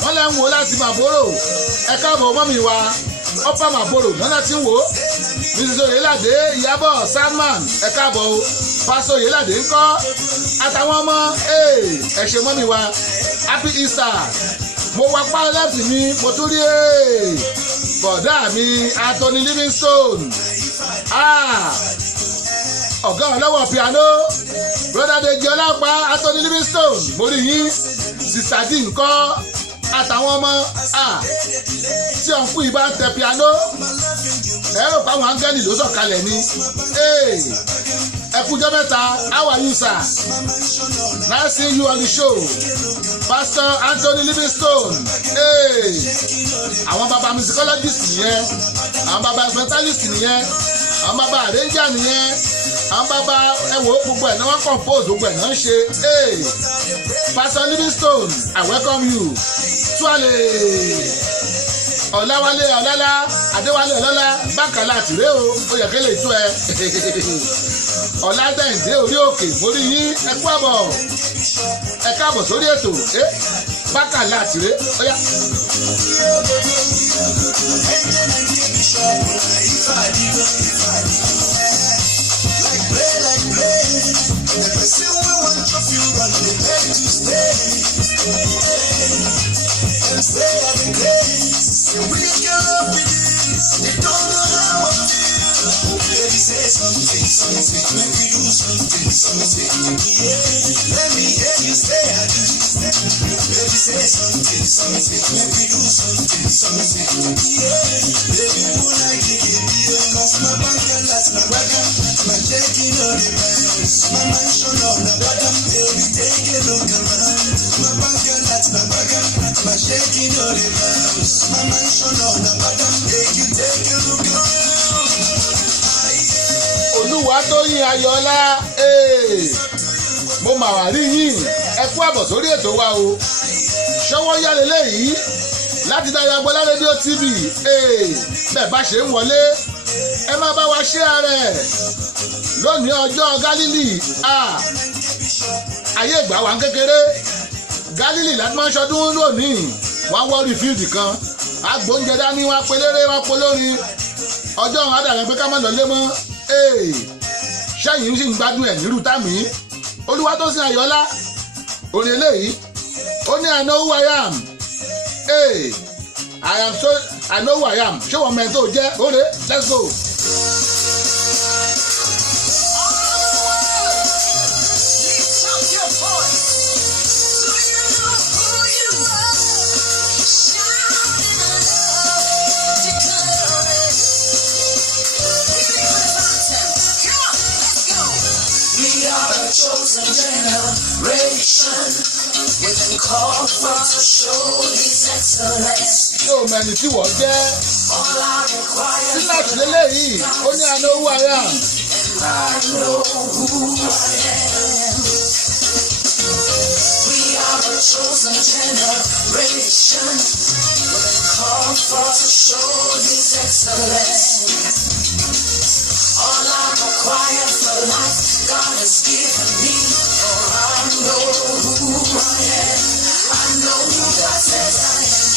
Wọ́n lẹ́ ń wo láti Màbórò. Ẹ káàbọ̀ mọ́mì wa. Ọ̀pá Màbórò lọ́nà tí ń wò. Mrs. Oyelade, Yabo Salmon. Ẹ káàbọ̀ o. Pásọ̀ Oyelade ńkọ́. Àtàwọn ọmọ ẹ ṣe mọ́mì wa. Happy Easter. Mo wá pa lẹ́fì mi, mo tún rí bọ̀dá mi Anthony Livingstone. Ọ̀gá ọlọ́wọ́ piano. Brother Deji Ọlápá Anthony Livingstone. Mo rí yín. Sister D ńkọ́. Àtàwọn ọmọ tí ọ̀nkú yìí bá ń tẹ piano. Ẹ rò pé àwọn áńgẹ́lì ló sọ̀kalẹ̀ ni. Ẹ kújọ́ mẹ́ta, how are you sir? Nice seeing you on the show. Pastor Anthony Livingstone. Àwọn bàbá musicologist nìyẹn. Àwọn bàbá instrumentalist nìyẹn. Àwọn bàbá arranger nìyẹn. Àwọn bàbá ẹ̀wọ̀ gbogbo ẹ̀ náà wọ́n compose gbogbo ẹ̀ náà ṣe. Pastor Livingstone, I welcome you. Tuale. Ọ̀làwálé Ọ̀làlá, Adéwálé Ọ̀làlá, Bákàlà àtìrẹ́ o, ó yẹ kí lè tú ẹ. Ọ̀làdẹ̀ǹdé orí òkè, mo rí yín, ẹ kú àbọ̀. Ẹ káàbọ̀ sórí ètò, Bákàlà àtìrẹ́, ó yá. Say something, make me do something, yeah. Let me hear you say I do. Baby, say something, make me do something, yeah. Baby, would I give you? Cause my bank and that's my wagon. My checking on the bounce, my mansion on the bottom. Baby, take a look around. My bank and that's my wagon. My checking on the bounce, my mansion on the bottom. Take a look around. Olúwatóyìn Ayọ̀ọ́lá, mo mà wá rí yín, ẹ kú àbọ̀ sórí ètò wa o. Ṣọwọ́ yá leléyìí láti Dayo Agbola Radio TV. Bẹ́ẹ̀ bá ṣe ń wọlé, ẹ má bá wa ṣe ààrẹ. Lónìí ọjọ́ Gálílì, ayé ìgbà wa ń kékeré. Gálílì láti máa ń ṣọdún lónìí. Wọ́n wọ́n rí fíìdì kan. Agbóúnjẹ dání wá pelére wá polórin. Ọjọ́ àwọn àdàrẹ̀ pé ká má lọ lé mọ́. Ṣẹ́yìn sì ń gbádùn ẹ̀ nírú táàmì. Olúwatósìn Ayọ̀ọ́lá orin eléyìí ó ní I know who I am. I know who I am. Ṣé wọ́n mẹ́rin tó jẹ́? Óre, let's go. Chosen generation, we've been called for to show His excellence. Ṣé o mẹ́ni tí wọ́n jẹ́? All I require Sílẹ̀tì lélẹ́yìí, ó ní I know who I am. I know who I am. We are a chosen generation, we've been called for to show His excellence. All I require for life, God has given me. Oh, I know who I am. I know who God says I am.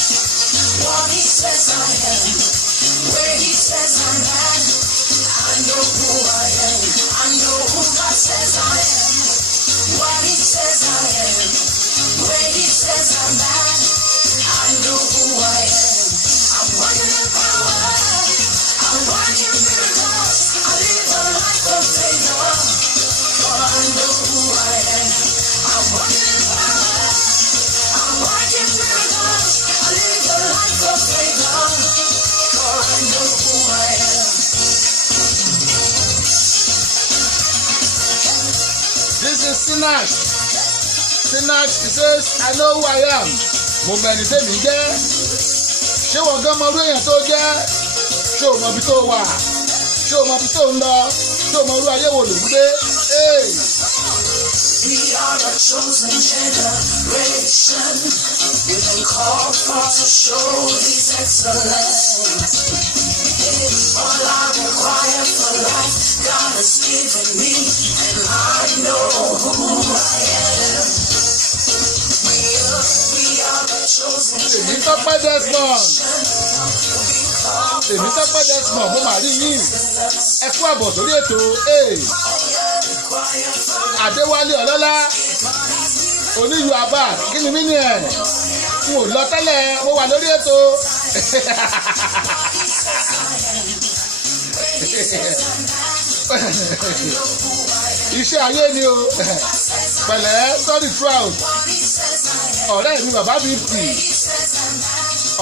What He says I am. Where He says I'm at. I know who I am. I know who God says I am. What He says I am. Where He says I'm at. I know who I am. I'm is Sinach. Sinach says, I know who I am. Mo mẹ́ni tèmi jẹ́. Ṣé wọ́n gan mọ irú èèyàn tó jẹ́? Ṣé o mọ ibi tó wà? Ṣé o mọ ibi tó ń lọ? Ṣé o mọ irú ayé wo ló ń gbé? We are the chosen generation. We've been called for to show His excellence. All I require for life, God has given me, and I know who I am. We are the chosen Èmi Tọ́pẹ́ Desmond. generation. Èmi Tọ́pẹ́ Desmond mo máa rí yín. Ẹ kú àbọ̀ sórí ètò. Adéwálé Ọlọ́lá. Oníyù Abba. Kí ni mí ni ẹ̀? N ò lọ tẹ́lẹ̀, mo wà lórí ètò. Iṣẹ́ ayé ni o. Pẹ̀lẹ́ sorry proud. Ọ̀rẹ́ mi bàbá 50.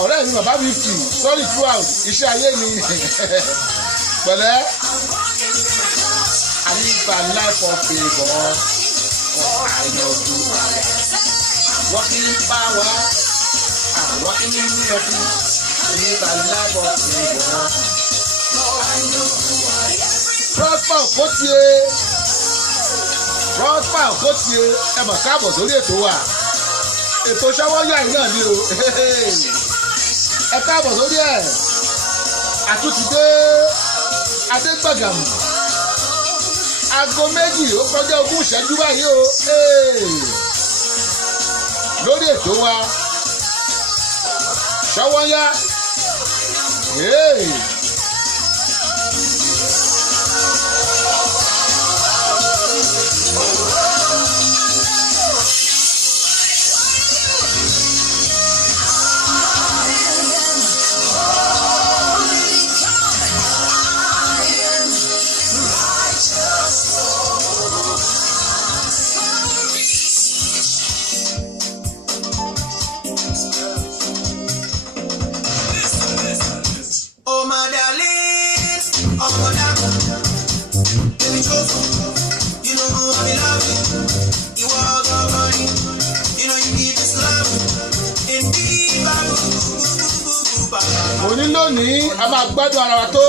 Ọ̀rẹ́ mi bàbá 50. Sorry proud. Iṣẹ́ ayé ni. Pẹ̀lẹ́. I live a life of favour. I know you. Walking in power. I'm walking in miracle. I live a life of favour. Prosper Okotie. Prosper Okotie. Ẹ mọ̀ káàbọ̀ sórí ètò wa. Ètò Ṣọ́wọ́nyá yìí náà ni o. Ẹ káàbọ̀ sórí ẹ̀. Àtúntìdé Adégbàgàmù. Aago méjì ó kọjá 20 ìṣẹ́jú báyìí o. Lórí ètò wa Ṣọ́wọ́nyá. Oh my darling, oh my darling, baby Jojo, you know I'm in love with you. You are the money, you know you need this love. Indeed, Òní lónìí a máa gbádùn ara wa tó.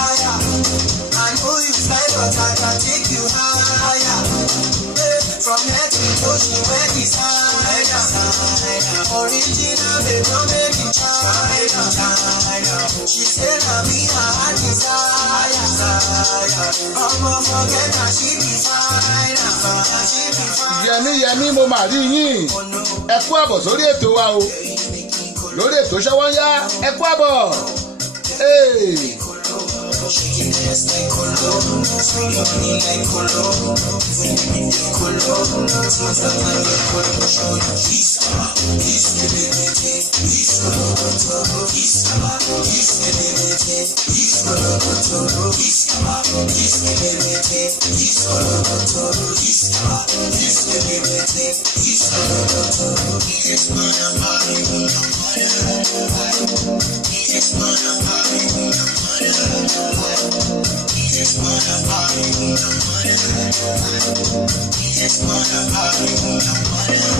I know you fly, but I can take you higher. From here to the ocean, where desire. Original, baby, don't make me China. She said, I'll be her desire. I'ma forget that she be fine. Yẹmí mo máa rí yín. Ẹ kú àbọ̀ sórí ètò wa o. Lórí ètò Ṣọ́wọ́nyá. Ẹ kú àbọ̀. Shaking ass like Colo, swing your money like Colo, even if you need Colo, smart like Colo, show you peace, peace, Colo, peace,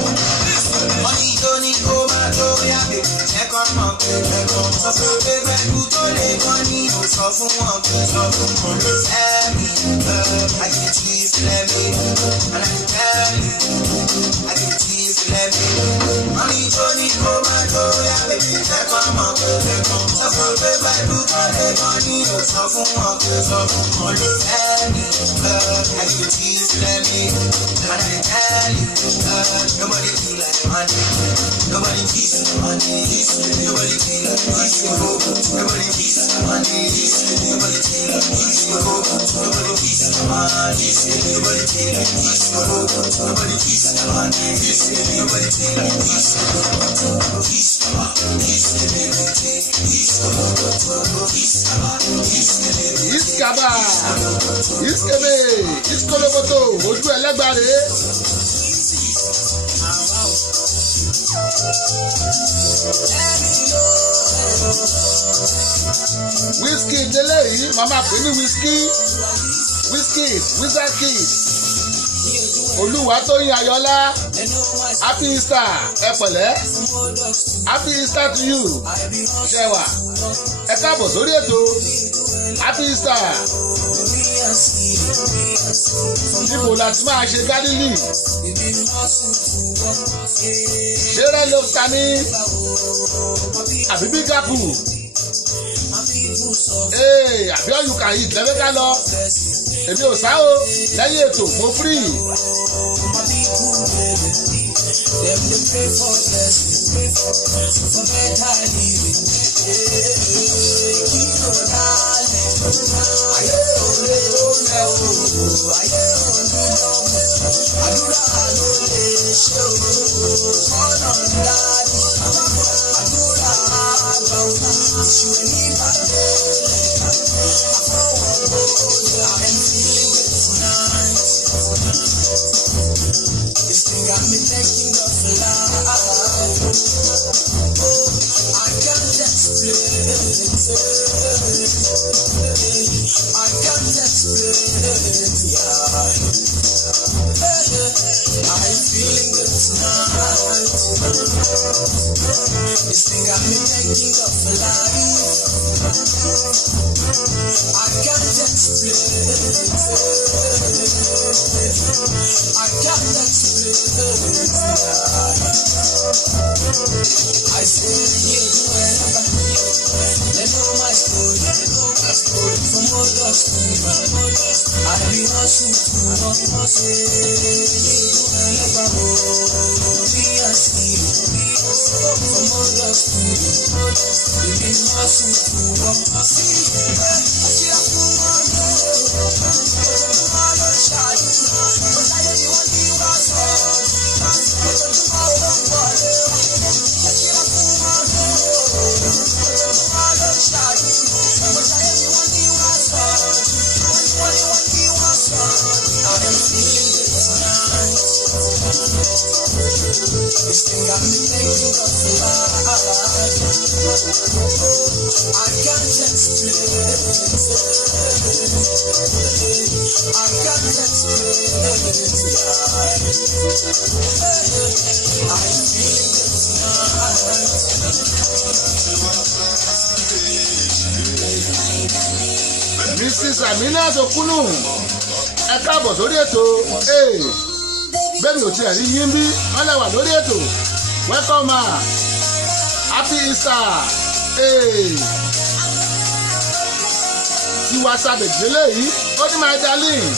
money don't need go back to ya baby. Check on my pay. So baby, you don't need money. So for one, tell me, I get to you, let me, and I tell you, I get to you, let me. Money don't need go back to ya baby. Check on my pay. So baby, you don't need money, no talk for my kids, I'm on the family. I need to tease, let me. And I tell you, nobody feel like money. Nobody peace like money. Nobody feel like money. Nobody peace like money. Nobody feel like peace. Nobody peace like money. Nobody feel like peace. Nobody peace like money. Nobody feel like peace. Peace, Iskaba, Iskebe, Iskoloboto, ojú ẹlẹ́gbàre. Whisky délé yìí, màmá pè ní whisky, Wizkid. Olúwatóyìn Ayọ̀lá, happy Easter, ẹ pẹ̀lẹ́, happy Easter to you, ṣẹwà, ẹ káàbọ̀ sórí ètò, happy Easter. Níbo la ti máa ṣe Gálílì? Ṣé rẹ́ ló ta ní àbí bí gápù? Àbí ọ̀yùkà yìí tẹ́lẹ̀ ká lọ. Èmi ò sá o, lẹ́yìn ètò mo free. Them they pray for blessing, for better living. This thing got me thinking of life. I can't explain. I can't explain. I'm feeling good tonight. This thing got me thinking of life. I can't explain. I can't explain. I say you wherever. They know my story. From old dogs to I be hustle to say you wherever. Be a steal. From old dogs to we be hustle to see. This thing got me thinking of life. I can't explain. I can't explain. I'm feeling good tonight. Mrs. Aminat Okunu, ẹ káàbọ̀ sórí ètò. Bẹ́ẹ̀ni ò tiẹ̀ rí yín bí wọ́n lè wà lórí ètò. Welcome ma, happy Easter. Tiwa Savage lélẹ́yìí, ó ní my darling.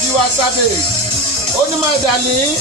Tiwa Savage, ó ní my darling.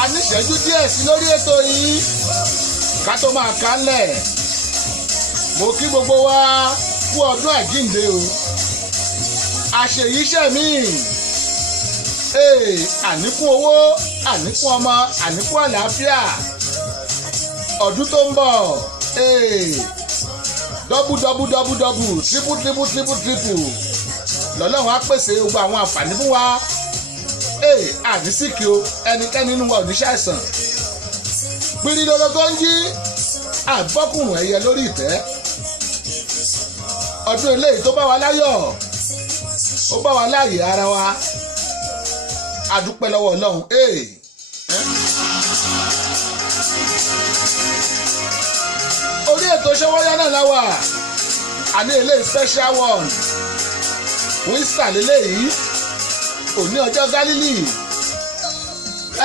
A ní ìṣẹ́jú díẹ̀ sí lórí ètò yìí ká tó máa kálẹ̀ mo kí gbogbo wa kú ọdún àjíǹde o àṣeyíṣẹ́ mi àníkún owó àníkún ọmọ àníkún àlàáfíà ọdún tó ń bọ̀ double triple lọ́lọ́run á pèsè gbogbo àwọn àǹfààní fún wa àdísìkì o ẹnikẹ́ni nínú wa ò ní ṣàìsàn pírí lọ́lọ́ tó ń jí àgbọ́kùnrin ẹ̀yẹ lórí ìtẹ́ ọdún eléyìí tó bá wa láyọ̀ ó bá wa láàyè ara wa a dúpẹ́ lọ́wọ́ Ọlọ́run orí ètò Ṣówónyá náà láwà àní eléyìí special one fún ìsàlélẹ̀ yìí òní ọjọ́ Gálílì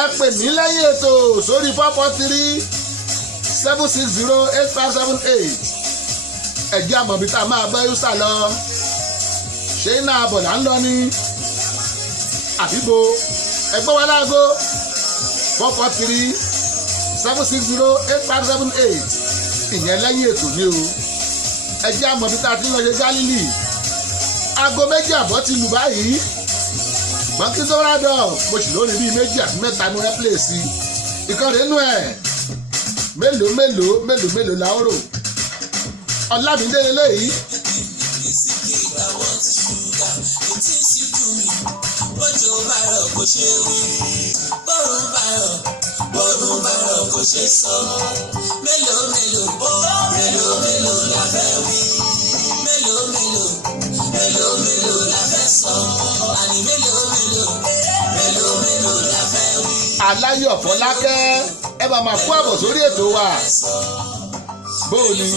ẹ pè mí lẹ́yìn ètò sórí 443-760-8578 ẹ̀jẹ̀ àmọ̀bí tá a máa bẹ́ yúsà lọ ṣé iná abọ̀là ń lọ ní àbíbo ẹgbẹ́ wa láago 443-760-8578 ìyẹn lẹ́yìn ètò ni o ẹ̀jẹ̀ àmọ̀bí tá a ti ń lọ ṣe Gálílì aago 2:00 ti lù báyìí bọ́ńkì tó rádọ̀ mo sì lórí bíi 2 àti 3 ní ẹ́pìlẹ̀sì ìkànnì inú ẹ̀ mélòó la ó rò Ọlámídé lélẹ́yìí. bọ́jọ́ bá rọ̀ kò ṣe wí bọ́rùn bá rọ̀ kò ṣe sọ mélòó la fẹ́ wí mélòó la fẹ́ sọ àní mélòó la fẹ́ wí. Aláyọ̀ Fọlákẹ́ ẹ bá máa kó àbọ̀ sórí ètò wa bóòní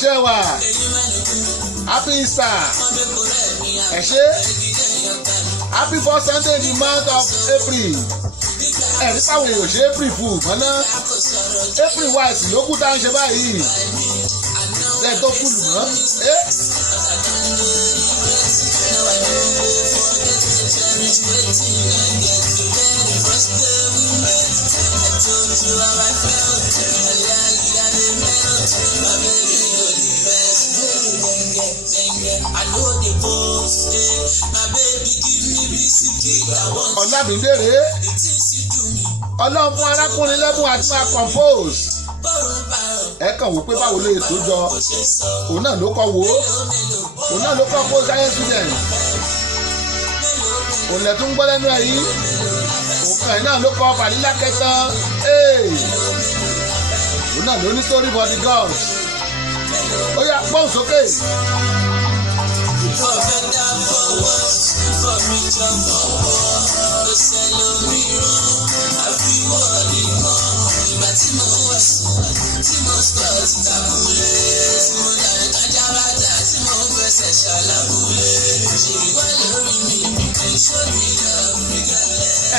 ṣé wà happy Easter ẹ ṣé happy first Sunday in the month of April ẹ̀rí pàwọn èèyàn ṣe April fool mọ́ná April wise ló kú tá à ń ṣe báyìí lẹ́yìn tó kú lù mọ́ Ọlámídé rèé Ọlọ́run fún arákùnrin lẹ́bùn àti máa compose ẹ kàn wò pé báwo lè tó jọ òun náà ló kọ́ wò ó òun náà ló kọ́ kó science student òun lẹ̀ tún gbọ́ lẹ́nu ẹ̀ yìí òun kàn náà ló kọ́ Fàlílà Kẹtàn òun náà ló ní story for the gods ó yá pọ́ùn sókè.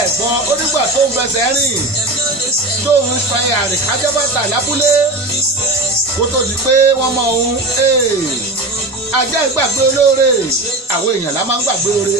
Ẹ̀gbọ́n onígbà tó ń fẹsẹ̀ rìn tó ń fa àrìn kájábàtà lábúlé kó tó di pé wọ́n mọ ohun ajá ìgbàgbé olóore àwọn èèyàn la máa ń gbàgbé oore.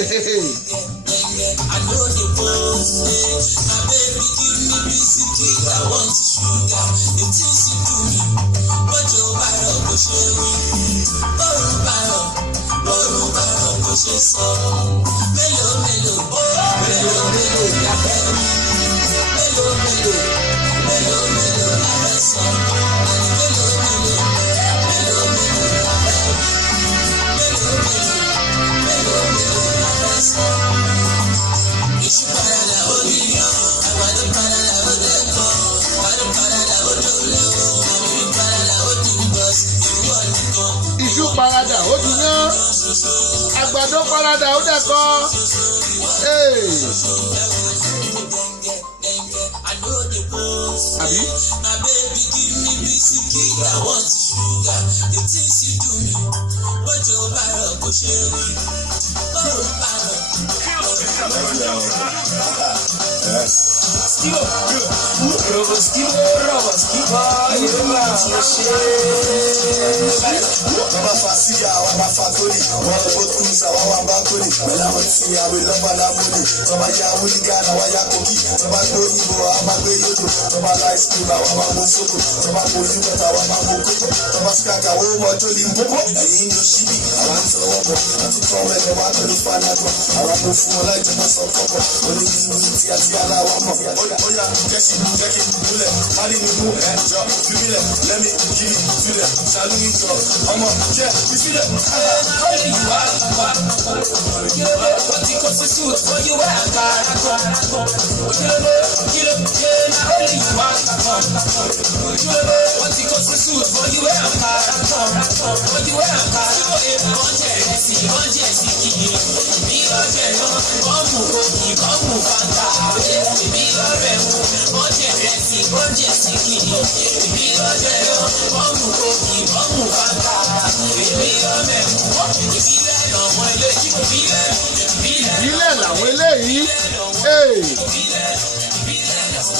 Iṣu parada ó ti yán àgbàdo parada ó dẹ̀kọ́. Àbí? Yes. Baba Fasia, Baba Fatori, Baba Botusa, Baba Bakori, Baba Tia, we love Alamoni, Baba Yahuligana, Waya Koki, Baba Doribo, Baba Yodo, Baba Lice Cream, Baba Mosoko, Baba Bojubata, Baba Mokoko, Baba Skaka, Baba Joli Mbobo, and Yoshibi, Aranto Wobo, and to come and Baba Fanago, Arabu Fula, Jamas of Copo, when you meet Yatiala, Oya, Kessi, Bullet, Harry Nibu, and Job, let me give it to them, Salumi, yeah, you see that? Only you are. You know what you constitute for you are. You know, only you are. You know what you constitute for you are. For you are. Ìbílẹ̀ làwọn eléyìí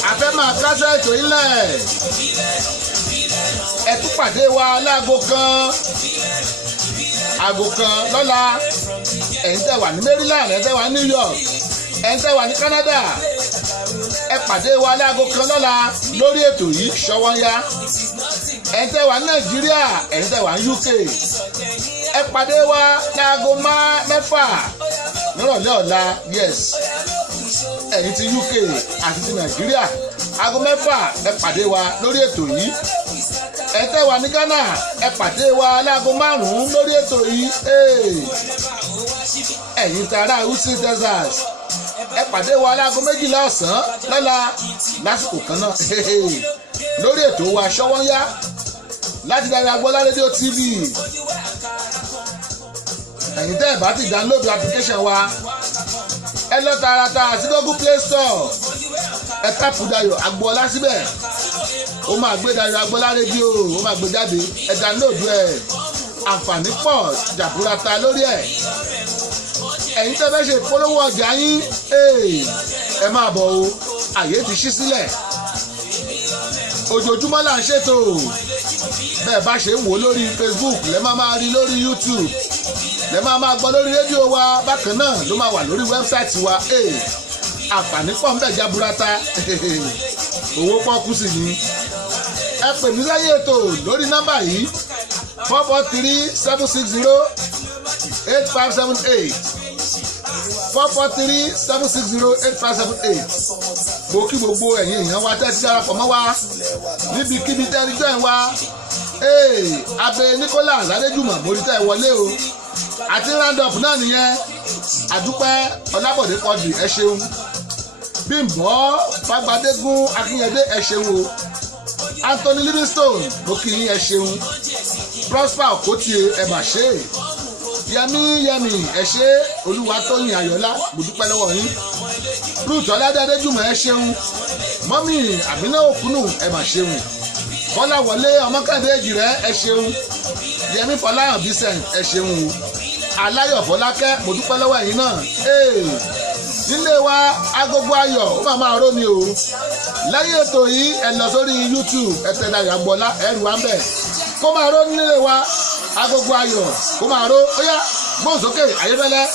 a fẹ́ máa kásẹ̀ ètò ilẹ̀ ẹ tún pàdé wa láago kan lọ́la ẹ̀yin tẹ́ wà ní Maryland ẹ̀yin tẹ́ wà ní New York ẹ̀yin tẹ́ wà ní Canada ẹ pàdé wa láago kan lọ́la lórí ètò yìí Ṣọ́wọ́nyá ẹ̀yin tẹ́ wà ní Nàìjíríà ẹ̀yin tẹ́ wà ní UK ẹ pàdé wa láago mẹ́fà nírọ̀lẹ́ ọ̀la yes ẹ̀yin ti UK àti ti Nàìjíríà aago mẹ́fà ẹ pàdé wa lórí ètò yìí ẹ tẹ́ wà ní Ghana ẹ pàdé wa láago 5 lórí ètò yìí ẹ̀yin tààrà Houston Texas ẹ pàdé wa láago 12 ọ̀sán lọ́la lásìkò kan náà lórí ètò wa Ṣọ́wọ́nyá láti Dayọ̀ Agbọ́lá rédíò TV ẹ̀yin tẹ́ ẹ̀ bá ti download application wa ẹ lọ tààràtà sí Google Play Store ẹ tápù Dayọ̀ Agbọ́lá síbẹ̀ ó máa gbé Dayọ̀ Agbọ́lá rédíò ó máa gbé jáde ẹ download ẹ̀ àǹfààní pọ̀ jàbúrata lórí ẹ̀ ẹ̀yin tẹ́ fẹ́ ṣe ìpolówó ọjà yín ẹ máa bọ̀ o àyè ti ṣí sílẹ̀ ojoojúmọ́ là ń ṣètò bẹ́ẹ̀ bá ṣe ń wò lórí Facebook lẹ́ máa rí lórí YouTube lẹ́ máa gbọ́ lórí rédíò wa bákan náà ló máa wà lórí wẹ́bsáìtì wa àǹfààní pọ̀ ń bẹ jaburata owó pọ́kú sí ni ẹ pè mí lẹ́yìn ètò lórí nọ́mbà yìí 443-760-8578 443-760-8578 mo kí gbogbo ẹ̀yin èèyàn wa tẹ́sí darapọ̀ mọ́ wa níbikíbi tẹ́rí jọ́ ẹ̀ wá Abe Nicholas Adéjùmọ̀ mórí tẹ́ ẹ wọlé o àti roundup náà nìyẹn àdúpẹ́ Ọlábọ̀dé Quadri ẹ ṣeun Bímbọ́ Fagbadégún Akínyẹdé ẹ ṣeun o Anthony Livingstone mo kí yín ẹ ṣeun Prosper Okotie ẹ mà ṣe Yẹmí ẹ ṣe Olúwatóyìn Ayọ̀lá mo dúpẹ́ lọ́wọ́ yín Ruth Ọládé Adéjùmọ̀ ẹ ṣeun Mọ́mì Àmínà Òkúnù ẹ mà ṣeun Kọ́lá Wọlé Ọmọkàndé Èjìrẹ́ ẹ ṣeun Yẹmí Fọláhàn Vincent ẹ ṣeun o Aláyọ̀ Fọlákẹ́ mo dúpẹ́ lọ́wọ́ ẹ̀yin náà nílé wa Agogo Ayọ̀ ó máa ró ni o lẹ́yìn ètò yìí ẹ lọ sórí YouTube ẹ tẹ Dayọ̀ Agbọ́lá ẹrù wa ń bẹ̀ kó máa ró nílé wa Agogo Ayọ̀ kó máa ró ó yá gbóhùn sókè ayébẹ́lẹ́.